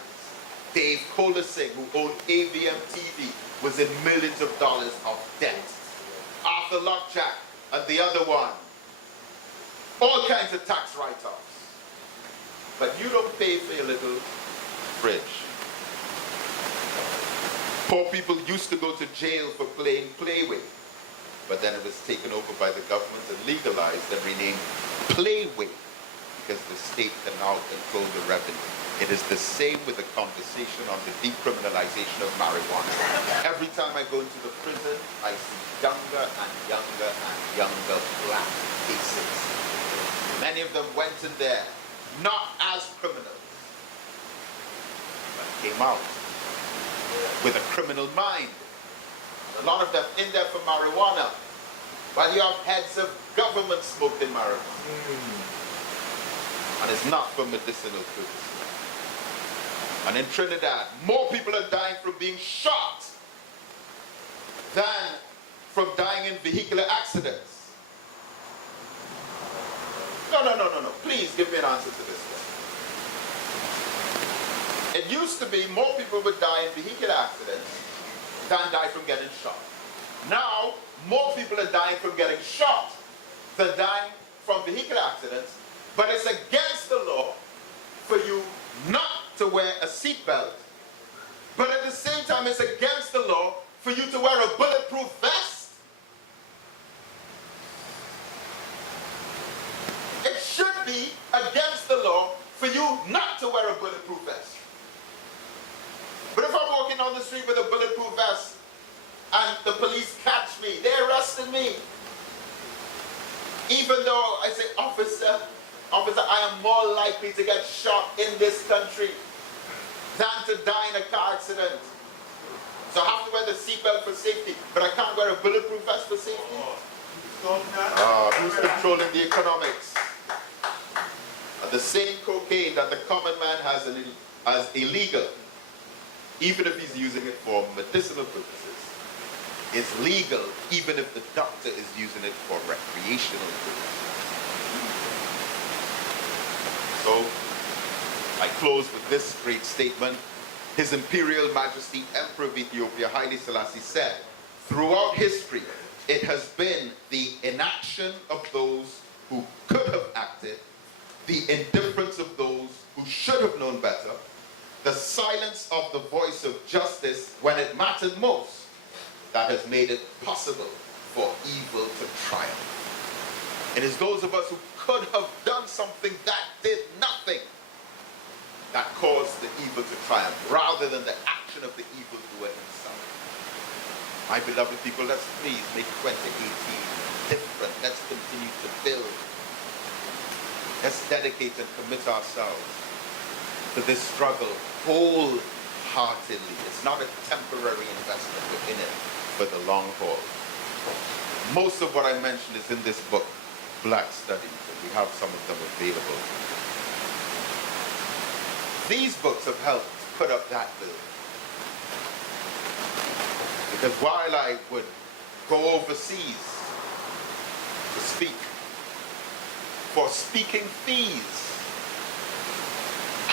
Dave Kolasing, who owned AVM TV, was in millions of dollars of debt. Arthur Lockjack and the other one. All kinds of tax write-offs. But you don't pay for your little fridge. Poor people used to go to jail for playing Playway, but then it was taken over by the government and legalized and renamed Playway because the state can now control the revenue. It is the same with the conversation on the decriminalization of marijuana. Every time I go into the prison, I see younger and younger and younger black faces. Many of them went in there not as criminals, but came out with a criminal mind. A lot of them in there for marijuana, while you have heads of government smoking marijuana. And it's not for medicinal purposes. And in Trinidad, more people are dying from being shot than from dying in vehicular accidents. No. Please give me an answer to this one. It used to be more people would die in vehicular accidents than die from getting shot. Now, more people are dying from getting shot than dying from vehicular accidents, but it's against the law for you not to wear a seatbelt. But at the same time, it's against the law for you to wear a bulletproof vest. It should be against the law for you not to wear a bulletproof vest. But if I'm walking on the street with a bulletproof vest and the police catch me, they arrested me. Even though I say, officer, I am more likely to get shot in this country than to die in a car accident. So I have to wear the seatbelt for safety, but I can't wear a bulletproof vest for safety. Who's controlling the economics? The same cocaine that the common man has as illegal, even if he's using it for medicinal purposes, is legal even if the doctor is using it for recreational purposes. So, I close with this great statement. His Imperial Majesty Emperor of Ethiopia, Haile Selassie, said, throughout history, it has been the inaction of those who could have acted, the indifference of those who should have known better, the silence of the voice of justice when it mattered most, that has made it possible for evil to triumph. It is those of us who could have done something that did nothing that caused the evil to triumph, rather than the action of the evildoer himself. My beloved people, let's please make 2018 different. Let's continue to build. Let's dedicate and commit ourselves to this struggle wholeheartedly. It's not a temporary investment, we're in it for the long haul. Most of what I mentioned is in this book, Black Studies, and we have some of them available. These books have helped put up that building. Because while I would go overseas to speak, for speaking fees,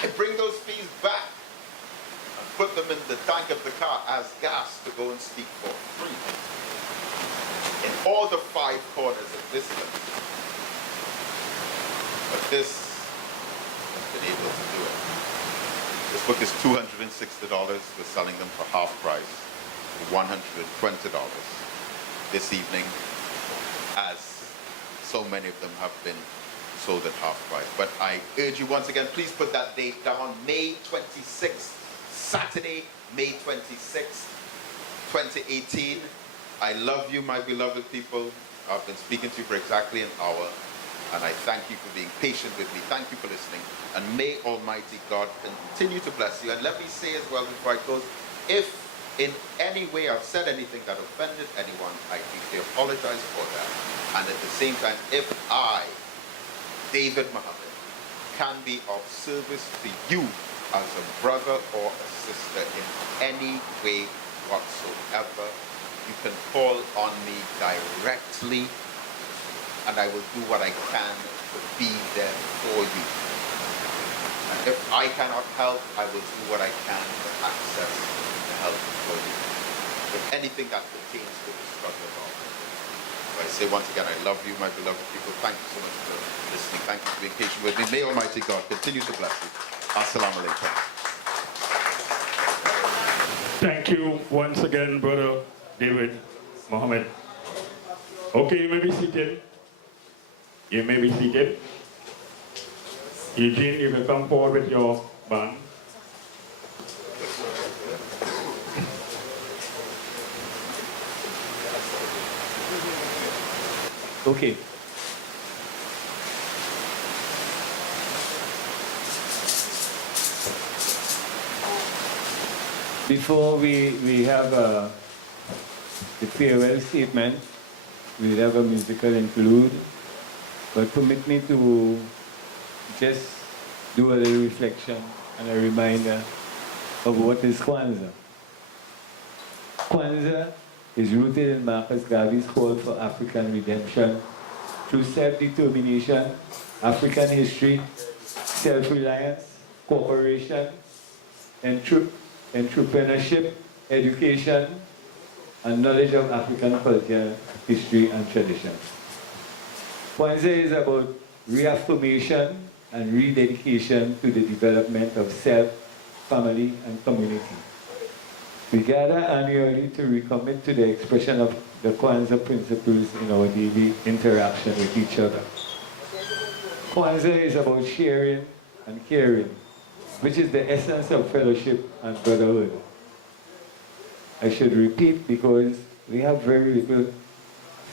I bring those fees back and put them in the tank of the car as gas to go and speak for free in all the 5 corners of this country. But this has been able to do it. This book is $260. We're selling them for half price, for $120 this evening, as so many of them have been sold at half price. But I urge you once again, please put that date down, May 26th, Saturday, May 26th, 2018. I love you, my beloved people. I've been speaking to you for exactly an hour, and I thank you for being patient with me. Thank you for listening, and may Almighty God continue to bless you. And let me say as well before I close, if in any way I've said anything that offended anyone, I deeply apologize for that. And at the same time, if I, David Muhammad, can be of service to you as a brother or a sister in any way whatsoever, you can call on me directly, and I will do what I can to be there for you. And if I cannot help, I will do what I can to access the help for you. With anything that pertains to the struggle of our life. So I say once again, I love you, my beloved people. Thank you so much for listening. Thank you for being patient with me. May Almighty God continue to bless you. Assalamu alaikum. Thank you once again, Brother David Mohammed. Okay, you may be seated. You may be seated. Eugene, you can come forward with your band. Okay. Before we have the farewell statement, we'll have a musical interlude, but permit me to just do a little reflection and a reminder of what is Kwanzaa. Kwanzaa is rooted in Marcus Garvey's call for African redemption through self-determination, African history, self-reliance, cooperation, entrepreneurship, education, and knowledge of African culture, history, and tradition. Kwanzaa is about reaffirmation and rededication to the development of self, family, and community. We gather annually to recommit to the expression of the Kwanzaa principles in our daily interaction with each other. Kwanzaa is about sharing and caring, which is the essence of fellowship and brotherhood. I should repeat because we have very little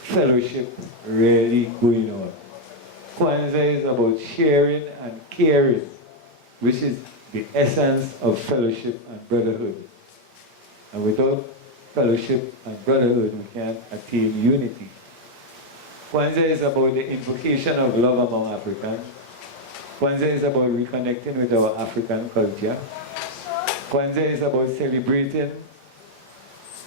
fellowship really going on. Kwanzaa is about sharing and caring, which is the essence of fellowship and brotherhood. And without fellowship and brotherhood, we can't attain unity. Kwanzaa is about the invocation of love among Africans. Kwanzaa is about reconnecting with our African culture. Kwanzaa is about celebrating.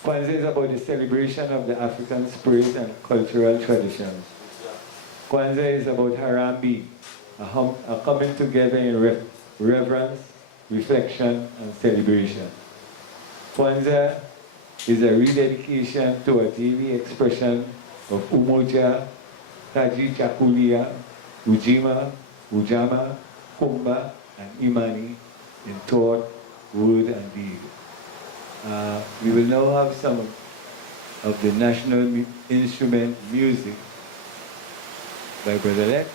Kwanzaa is about the celebration of the African spirit and cultural traditions. Kwanzaa is about Harambe, a coming together in reverence, reflection, and celebration. Kwanzaa is a rededication to a daily expression of Umoja, Taji Chakulia, Ujima, Ujama, Kumba, and Imani in thought, word, and deed. We will now have some of the national instrument music by Brother Lex.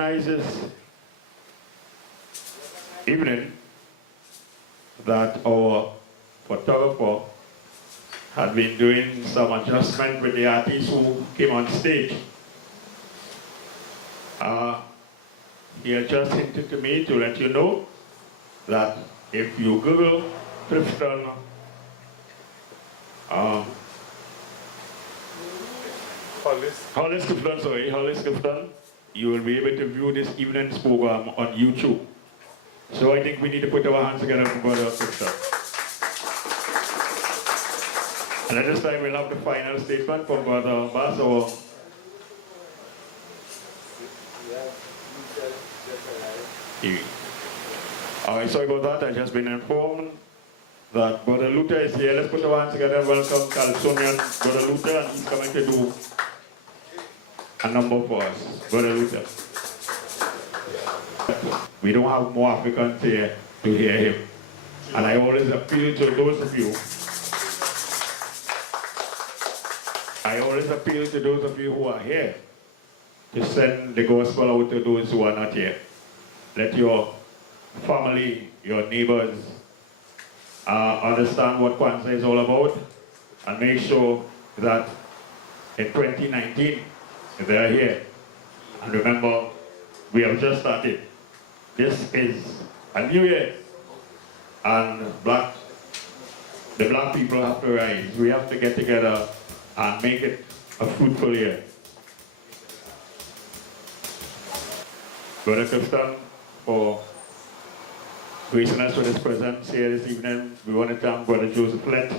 organize this evening that our photographer had been doing some adjustment with the artists who came on stage. He had just hinted to me to let you know that if you Google Clifton Hollis Clifton, you will be able to view this evening's program on YouTube. So I think we need to put our hands together for Brother Clifton. And at this time we'll have the final statement from Brother Bass. Alright, sorry about that. I've just been informed that Brother Luther is here. Let's put our hands together and welcome Californian Brother Luther, and he's coming to do a number for us. Brother Luther. We don't have more Africans here to hear him. And I always appeal to those of you who are here to send the gospel out to those who are not here. Let your family, your neighbors understand what Kwanzaa is all about, and make sure that in 2019 they are here. And remember, we have just started. This is a new year, and the black people have to rise. We have to get together and make it a fruitful year. Brother Clifton, for gracing us with his presence here this evening. We want to thank Brother Joseph Lett,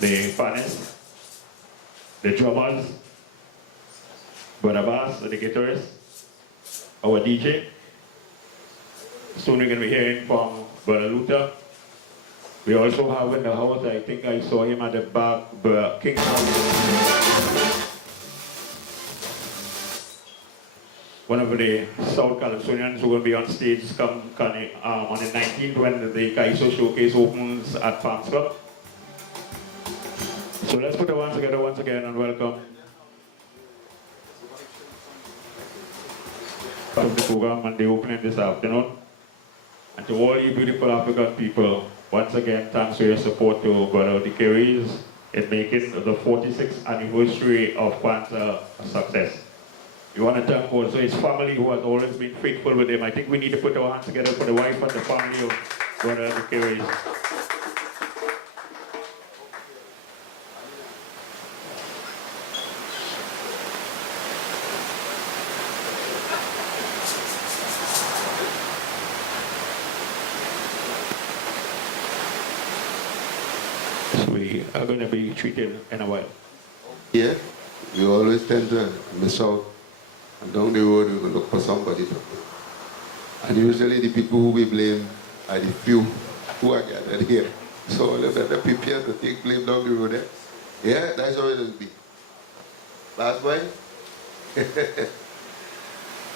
the pianist, the drummers, Brother Bass, the guitarist, our DJ. Soon we're going to be hearing from Brother Luther. We also have in the house, I think I saw him at the back, Brother Kingston. One of the South Californians who will be on stage on the 19th when the Kaiso Showcase opens at Farms Club. So let's put our hands together once again and welcome the program and the opening this afternoon. And to all you beautiful African people, once again, thanks for your support to Brother Dikeris in making the 46th anniversary of Kwanzaa a success. We want to thank also his family who has always been faithful with him. I think we need to put our hands together for the wife and the family of Brother Dikeris. We are going to be treated in a while. Yeah, we always tend to miss out, and down the road we will look for somebody to blame. And usually the people who we blame are the few who are gathered here. So let's better prepare to take blame down the road. Yeah, that's how it will be. Last one.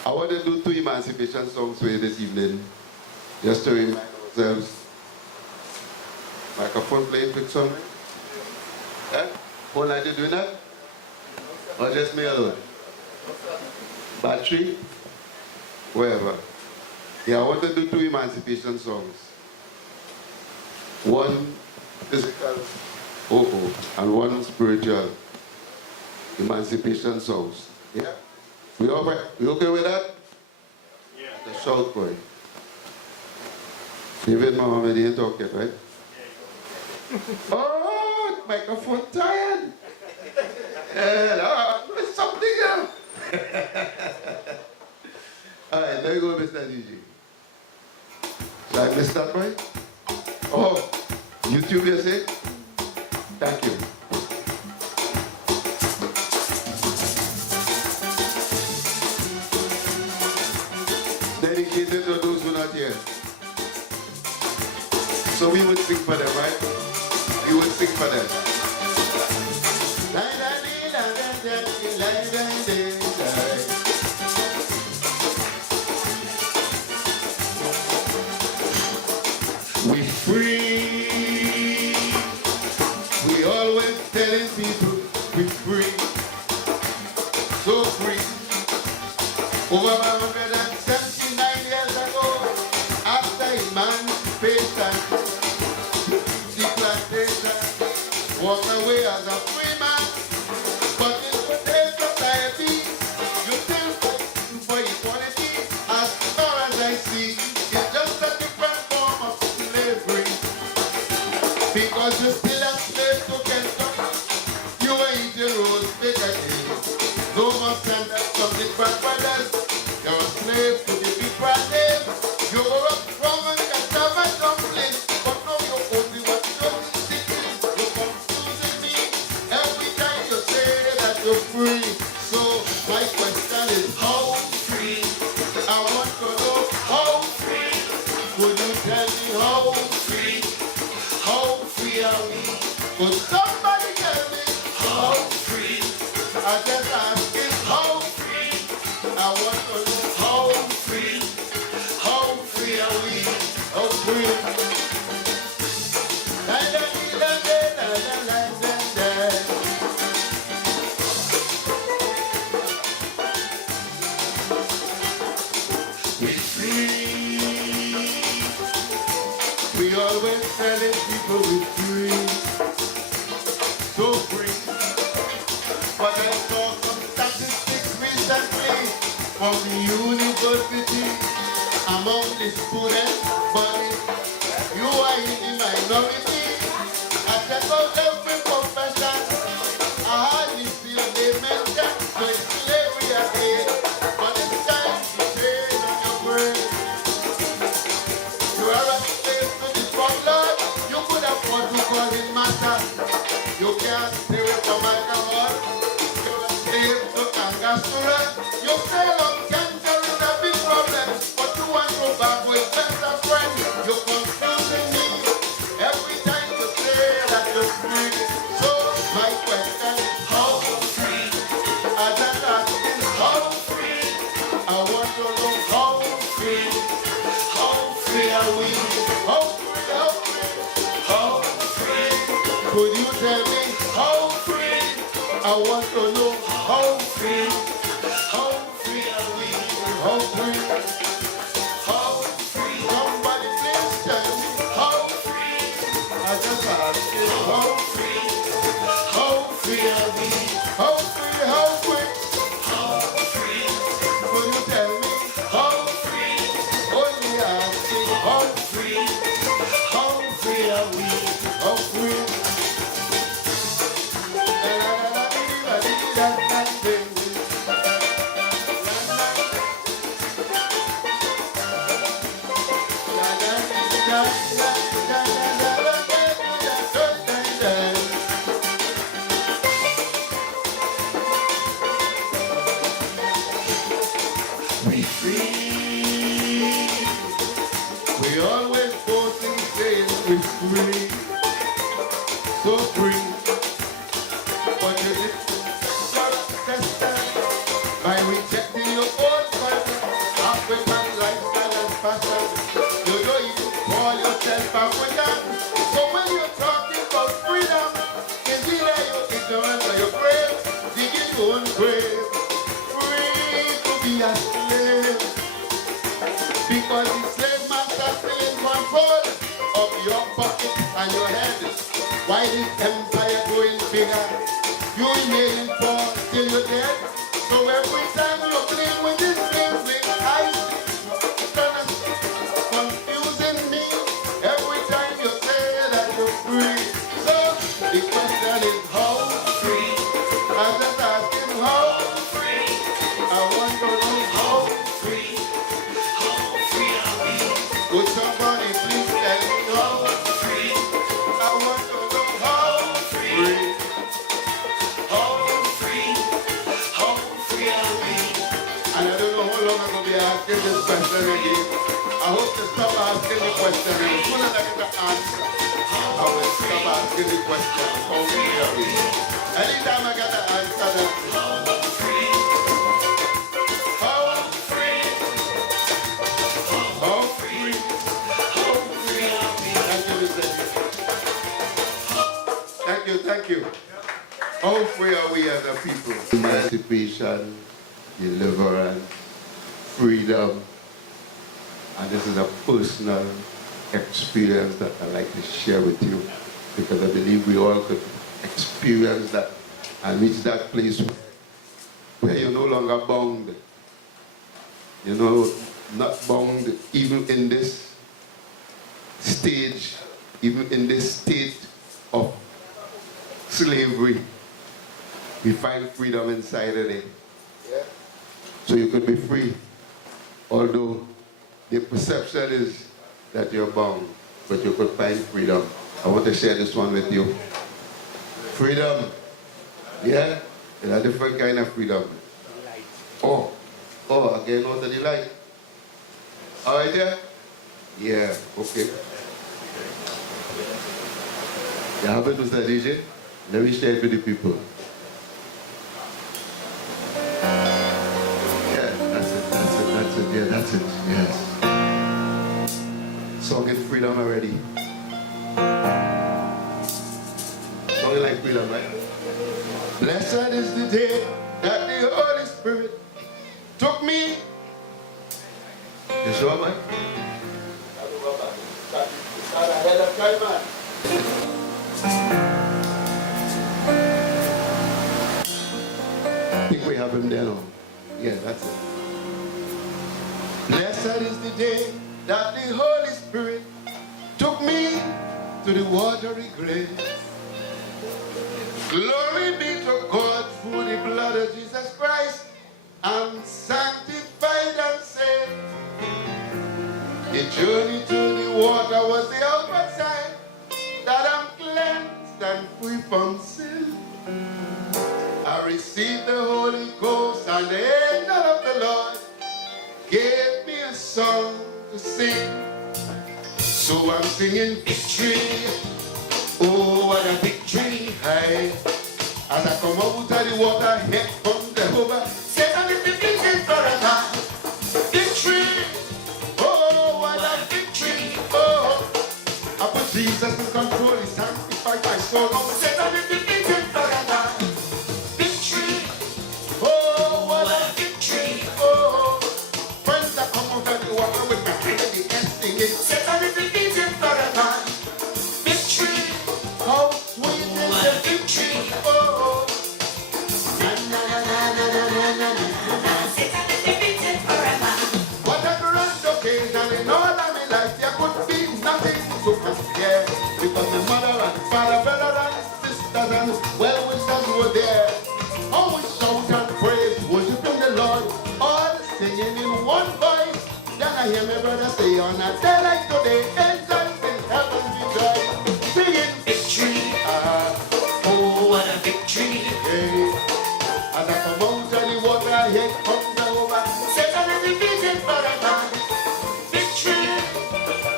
I want to do 2 emancipation songs for you this evening, just to remind ourselves. Microphone playing quick song. Yeah? Whole night you doing that? Or just me alone? Battery? Wherever. Yeah, I want to do 2 emancipation songs. One physical, and one spiritual emancipation songs. Yeah? We all right? We okay with that? Yeah. The shout boy. David Mama didn't talk yet, right? Oh, microphone tired. There's something else. All right, there you go, Mr. DJ. Did I miss that right? Oh, YouTube, you say? Thank you. Dedicated to those who are not here. So we would sing for them, right? We would sing for them. We free. We always telling people we free. So free. Over walk away as a free man. But in today's society, you still fighting for equality. As far as I see, it's just a different form of slavery. Because you still a slave to Kentucky. You ain't your rose spaghetti. No more send that from the grandfathers. You're a slave to the big brothers. You were up from and got never dumpling. But now you're only what you're thinking. You're confusing me every time you say that you're free. So my question is, how free? I want to know how free. Could you tell me how free? How free are we? Could somebody tell me how free? I just asking how free. I want to know how free. How free are we? How free? La, la, la, la, la, la, la, la. We free. We always telling people we free. So free. But I saw some statistics recently from the university among the students, but you are in the minority. I check out every profession. I hardly see they mention like slavery again. But it's time to change on your brain. You are a slave to the landlord. You could afford to call him master. You can't stay away from alcohol. You're a slave to Angostura. You sail on cancer is a big problem. But you want to back with better friend. You're confusing me every time you say that you're free. So my question is how free? I just asking how free? I want to know how free. How free are we? How free? How free? How free? Could you tell me how free? I want to know how free. How free are we? How free? How free? Somebody please tell me how free? I just ask you how free? How free are we? How free? How free? How free? Could you tell me how free? Only asking how free? How free are we? How free? We free. We always boast in saying we're free. So free. But you did test by rejecting your own culture, African lifestyle and fashion. You don't even call yourself African. So when you're talking about freedom, is either you're ignorant or you're brave, digging your own grave. Free to be a slave. Because the slave master still in control of your pocket and your head. Why is empire growing bigger? You remain poor till you're dead. So every time you play with this slavery, I confusing me every time you say that you're free. So the question is how free? I'm just asking how free. I want to know how free. How free are we? Would somebody please tell me how free? I want to know how free. How free? How free are we? And I don't know how long I'm going to be asking this question again. I hope to stop asking the question, and as soon as I get the answer, I will stop asking the question. How free are we? Anytime I get the answer, that's how free. How free? How free? How free are we? Thank you, thank you. How free are we as a people? Emancipation, deliverance, freedom, and this is a personal experience that I'd like to share with you because I believe we all could experience that and reach that place where you're no longer bound. You know, not bound even in this stage, even in this state of slavery. We find freedom inside of it. Yeah. So you could be free, although the perception is that you're bound, but you could find freedom. I want to share this one with you. Freedom, yeah, it's a different kind of freedom. Oh, again, out of the light. All right, yeah? Yeah, okay. You have it, Mr. DJ? Let me share it with the people. Yeah, that's it, yeah, that's it, yes. Song in freedom already. Song like freedom, right? Blessed is the day that the Holy Spirit took me. You sure, man? Start ahead of time, man. I think we have him there now. Yeah, that's it. Blessed is the day that the Holy Spirit took me to the watery grave. Glory be to God through the blood of Jesus Christ. I'm sanctified and saved. The journey to the water was the outward sign that I'm cleansed and free from sin. I received the Holy Ghost and the angel of the Lord gave me a song to sing. So I'm singing victory. Oh, what a victory. Hey. As I come out of the water, head from Jehovah, Satan is defeated forever. Victory. Oh, what a victory. Oh, I put Jesus in control. He sanctified my soul. Oh, Satan is defeated forever. Victory. Oh, what a victory. Oh, friends, I come out of the water with my hand in the end singing. Satan is defeated forever. Victory. How sweet is the victory. Oh, na na na na na na na na. Satan is defeated forever. What a grand occasion in all of my life. There could be nothing to compare, because the mother and father, brother and sisters and well-wishers were there. All we shout and praise, worshiping the Lord, all singing in one voice. Then I hear my brother say, on a day like today, angels in heaven rejoice, singing victory. Oh, what a victory. Hey. As I come out of the water, here comes Jehovah. Satan is defeated forever. Victory.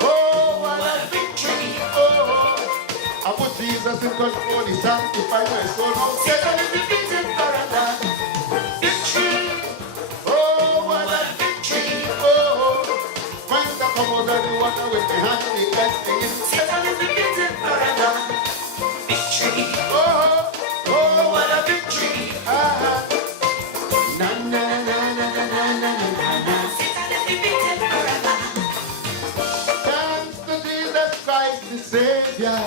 Oh, what a victory. Oh, I put Jesus in control. He sanctified my soul. Oh, Satan is defeated forever. Victory. Oh, what a victory. Oh, friends, I come out of the water with my hand in the air singing. Satan is defeated forever. Victory. Oh, what a victory. Na na na na na na na na. Satan is defeated forever. Thanks to Jesus Christ the Savior.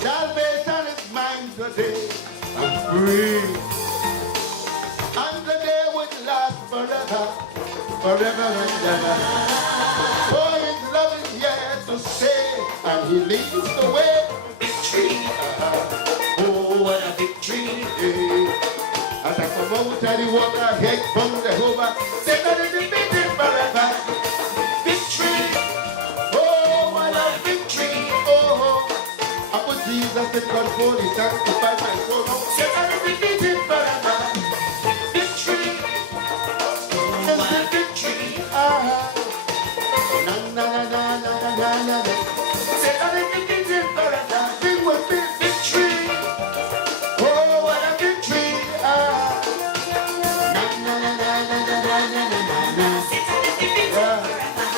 Salvation is mine today. I'm free. And the day will last forever, forever and ever. For His love is here to stay, and He leads the way. Victory. Oh, what a victory. As I come out of the water, head from Jehovah, Satan is defeated forever. Victory. Oh, what a victory. Oh, I put Jesus in control. He sanctified my soul. Oh, Satan is defeated forever. Victory. Is the victory. Na na na na na na na na. Satan is defeated forever. Sing with me. Victory. Oh, what a victory. Na na na na na na na na na. Satan is defeated forever.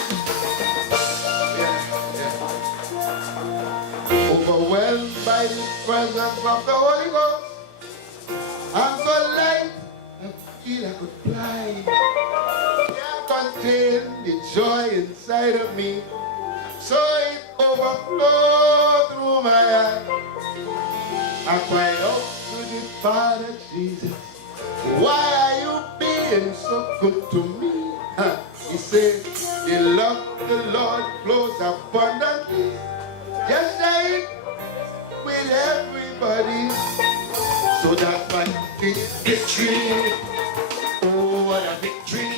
Overwhelmed by the presence of the Holy Ghost, I'm so light, I feel I could fly. Can't contain the joy inside of me, so it overflowed through my eyes. I cry out to the Father Jesus, why are you being so good to me? He said, the love of the Lord flows abundantly. Just share it with everybody. So that's my victory. Oh, what a victory.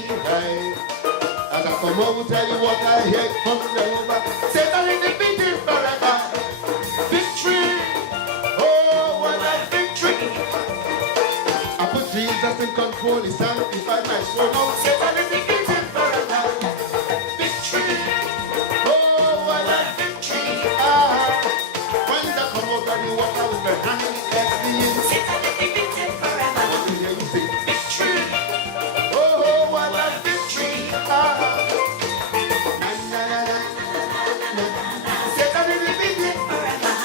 As I come over, tell you what I hear from Jehovah. Satan is defeated forever. Victory. Oh, what a victory. I put Jesus in control. He sanctified my soul. Now Satan is defeated forever. Victory. Oh, what a victory. When I come out and you walk out with my hand in the air, Satan is defeated forever. What do you say? Victory. Oh, what a victory. Satan is defeated forever.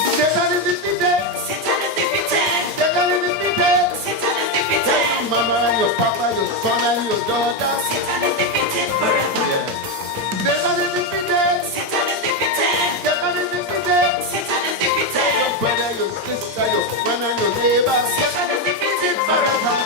Satan is defeated. Satan is defeated. Satan is defeated. Satan is defeated. Tell your mama and your papa, your son and your daughter. Satan is defeated forever. Yeah. Satan is defeated. Satan is defeated. Satan is defeated. Satan is defeated. Tell your brother, your sister, your friend and your neighbor. Satan is defeated forever.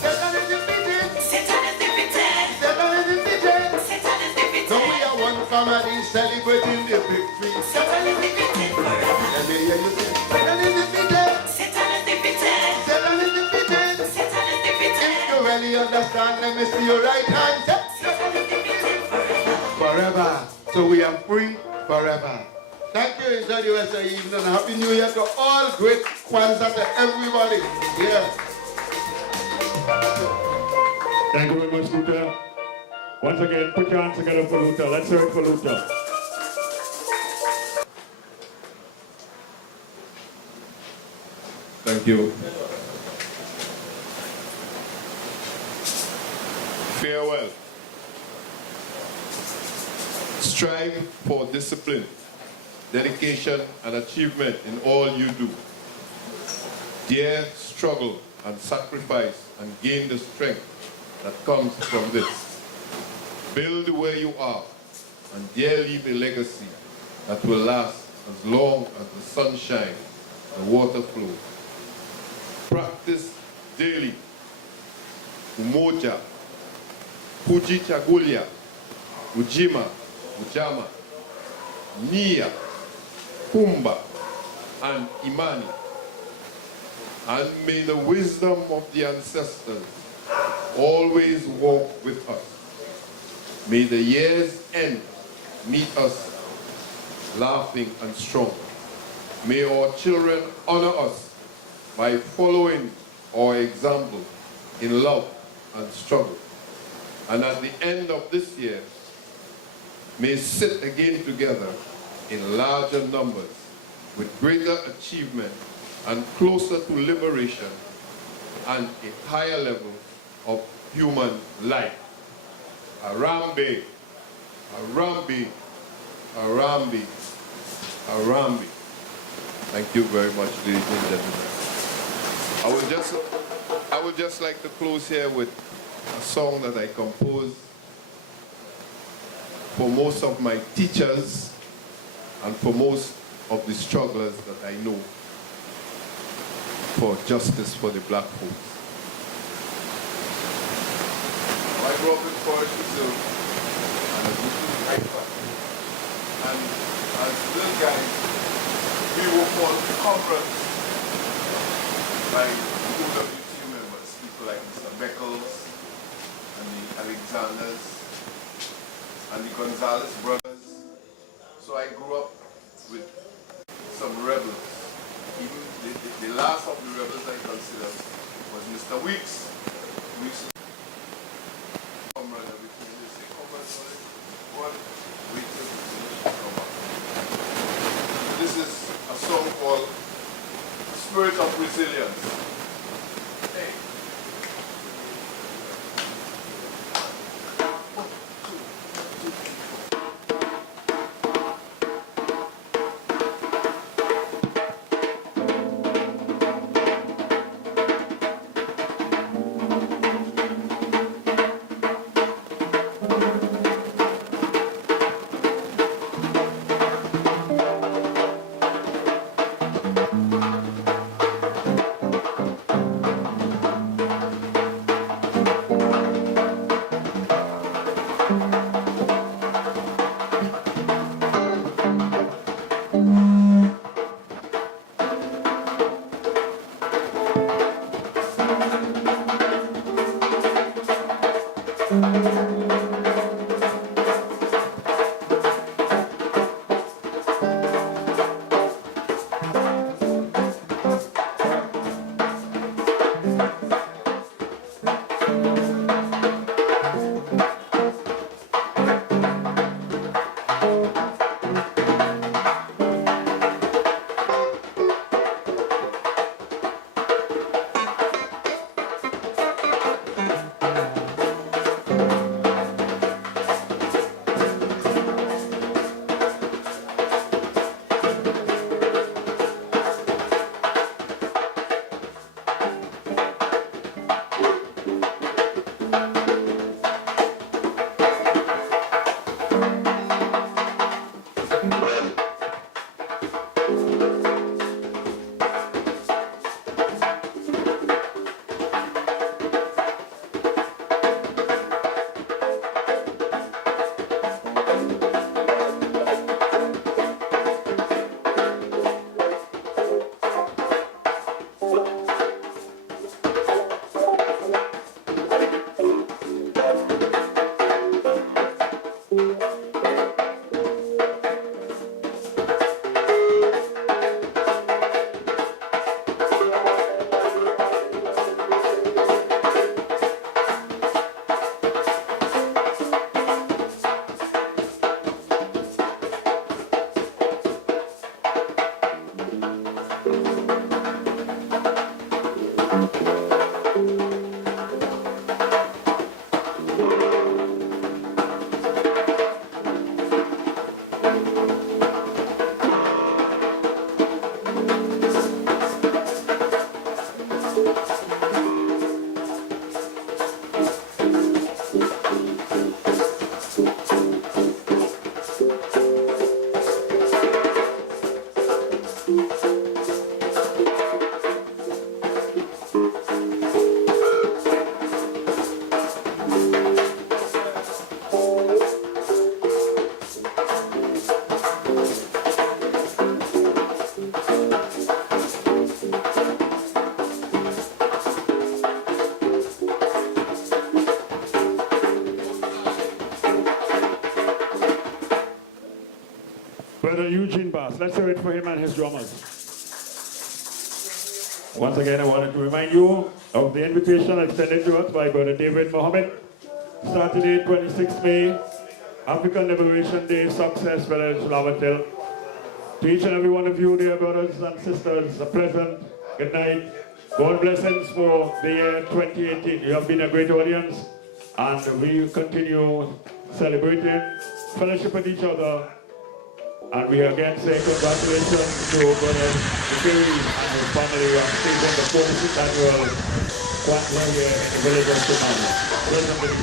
Satan is defeated. Satan is defeated. Satan is defeated. Satan is defeated. So we are one family celebrating the victory. Satan is defeated forever. And they hear you say, Satan is defeated. Satan is defeated. Satan is defeated. Satan is defeated. If you really understand, let me see your right hand. Satan is defeated forever. Forever. So we are free forever. Thank you. Enjoy the rest of the evening. Happy New Year to all. Great Kwanzaa to everybody. Yeah. Thank you very much, Luther. Once again, put your hands together for Luther. Let's hear it for Luther. Thank you. Farewell. Strive for discipline, dedication, and achievement in all you do. Dare struggle and sacrifice and gain the strength that comes from this. Build where you are and dare leave a legacy that will last as long as the sun shines and water flows. Practice daily. Umoja, Kujichagulia, Ujima, Ujama, Nia, Kumba, and Imani. And may the wisdom of the ancestors always walk with us. May the year's end meet us laughing and strong. May our children honor us by following our example in love and struggle. And at the end of this year, may sit again together in larger numbers with greater achievement and closer to liberation and a higher level of human life. Arambe, Arambe, Arambe, Arambe. Thank you very much, ladies and gentlemen. I would just like to close here with a song that I composed for most of my teachers and for most of the strugglers that I know for justice for the black folks. I grew up in Forest Reserve and I grew up in Haifa. And as little guys, we were called comrades by OWT members, people like Mr. Beckles and the Alexanders and the Gonzalez brothers. So I grew up with some rebels. Even the last of the rebels I consider was Mr. Weeks. Comrade, everything. They say, comrade, what? Weeks is comrade. This is a song called Spirit of Resilience. Hey. Brother Eugene Bass. Let's hear it for him and his drummers. Once again, I wanted to remind you of the invitation extended to us by Brother David Mohammed. Saturday, 26th May, African Liberation Day, Success Village, Lavatel. To each and every one of you, dear brothers and sisters, a pleasant good night. God blessings for the year 2018. You have been a great audience, and we continue celebrating, fellowship with each other, and we again say congratulations to Brother Shakiri and his family on staging the 46th annual Kwanzaa here in the village of Symphony.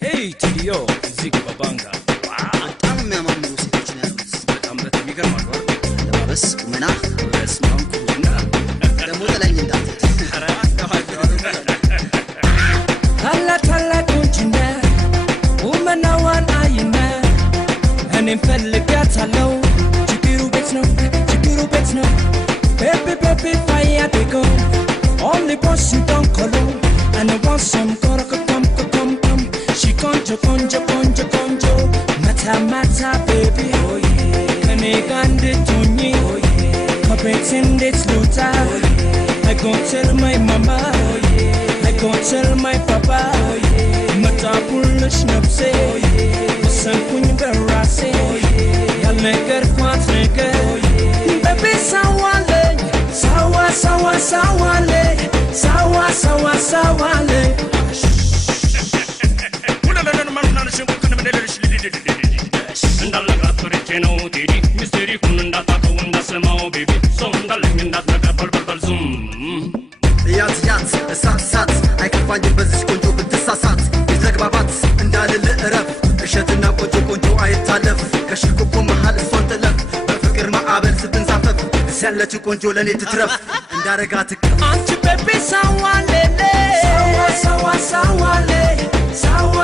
Hey, TDO, Zik Babanga. Wow. I'm a man who's teaching us. I'm the Mika Magor. The Babas, Umena, West Monk, the Motherland. Tala Kunchina, Umana one Ayina, and in Pellegata, Chikiru Betsno, Pepe, fire they go. Only boss you don't call, and I want some Koraka come. She conjo, mata, baby, oh yeah. And I can't do me, oh yeah. Pretend it's Luta, oh yeah. I gon' tell my mama, oh yeah. I gon' tell my papa, oh yeah. Mata pulish napse, oh yeah. San kunyga rase, oh yeah. Yal neger kwat neger, oh yeah. Baby sawale, sawale. Sat, I can find you በዚህ ቆንጆ ብትሳሳት ይዘግባባት እንዳለ ልዕረፍ እሸትና ቆንጆ አይታለፍ ከሽኮኮ መሃል እሷን ጥለፍ በፍቅር ማዕበል ስትንሳፈፍ ያለች ቆንጆ ለኔ ትትረፍ እንዳረጋት አንቺ ቤቢ ሳዋሌ ሳዋ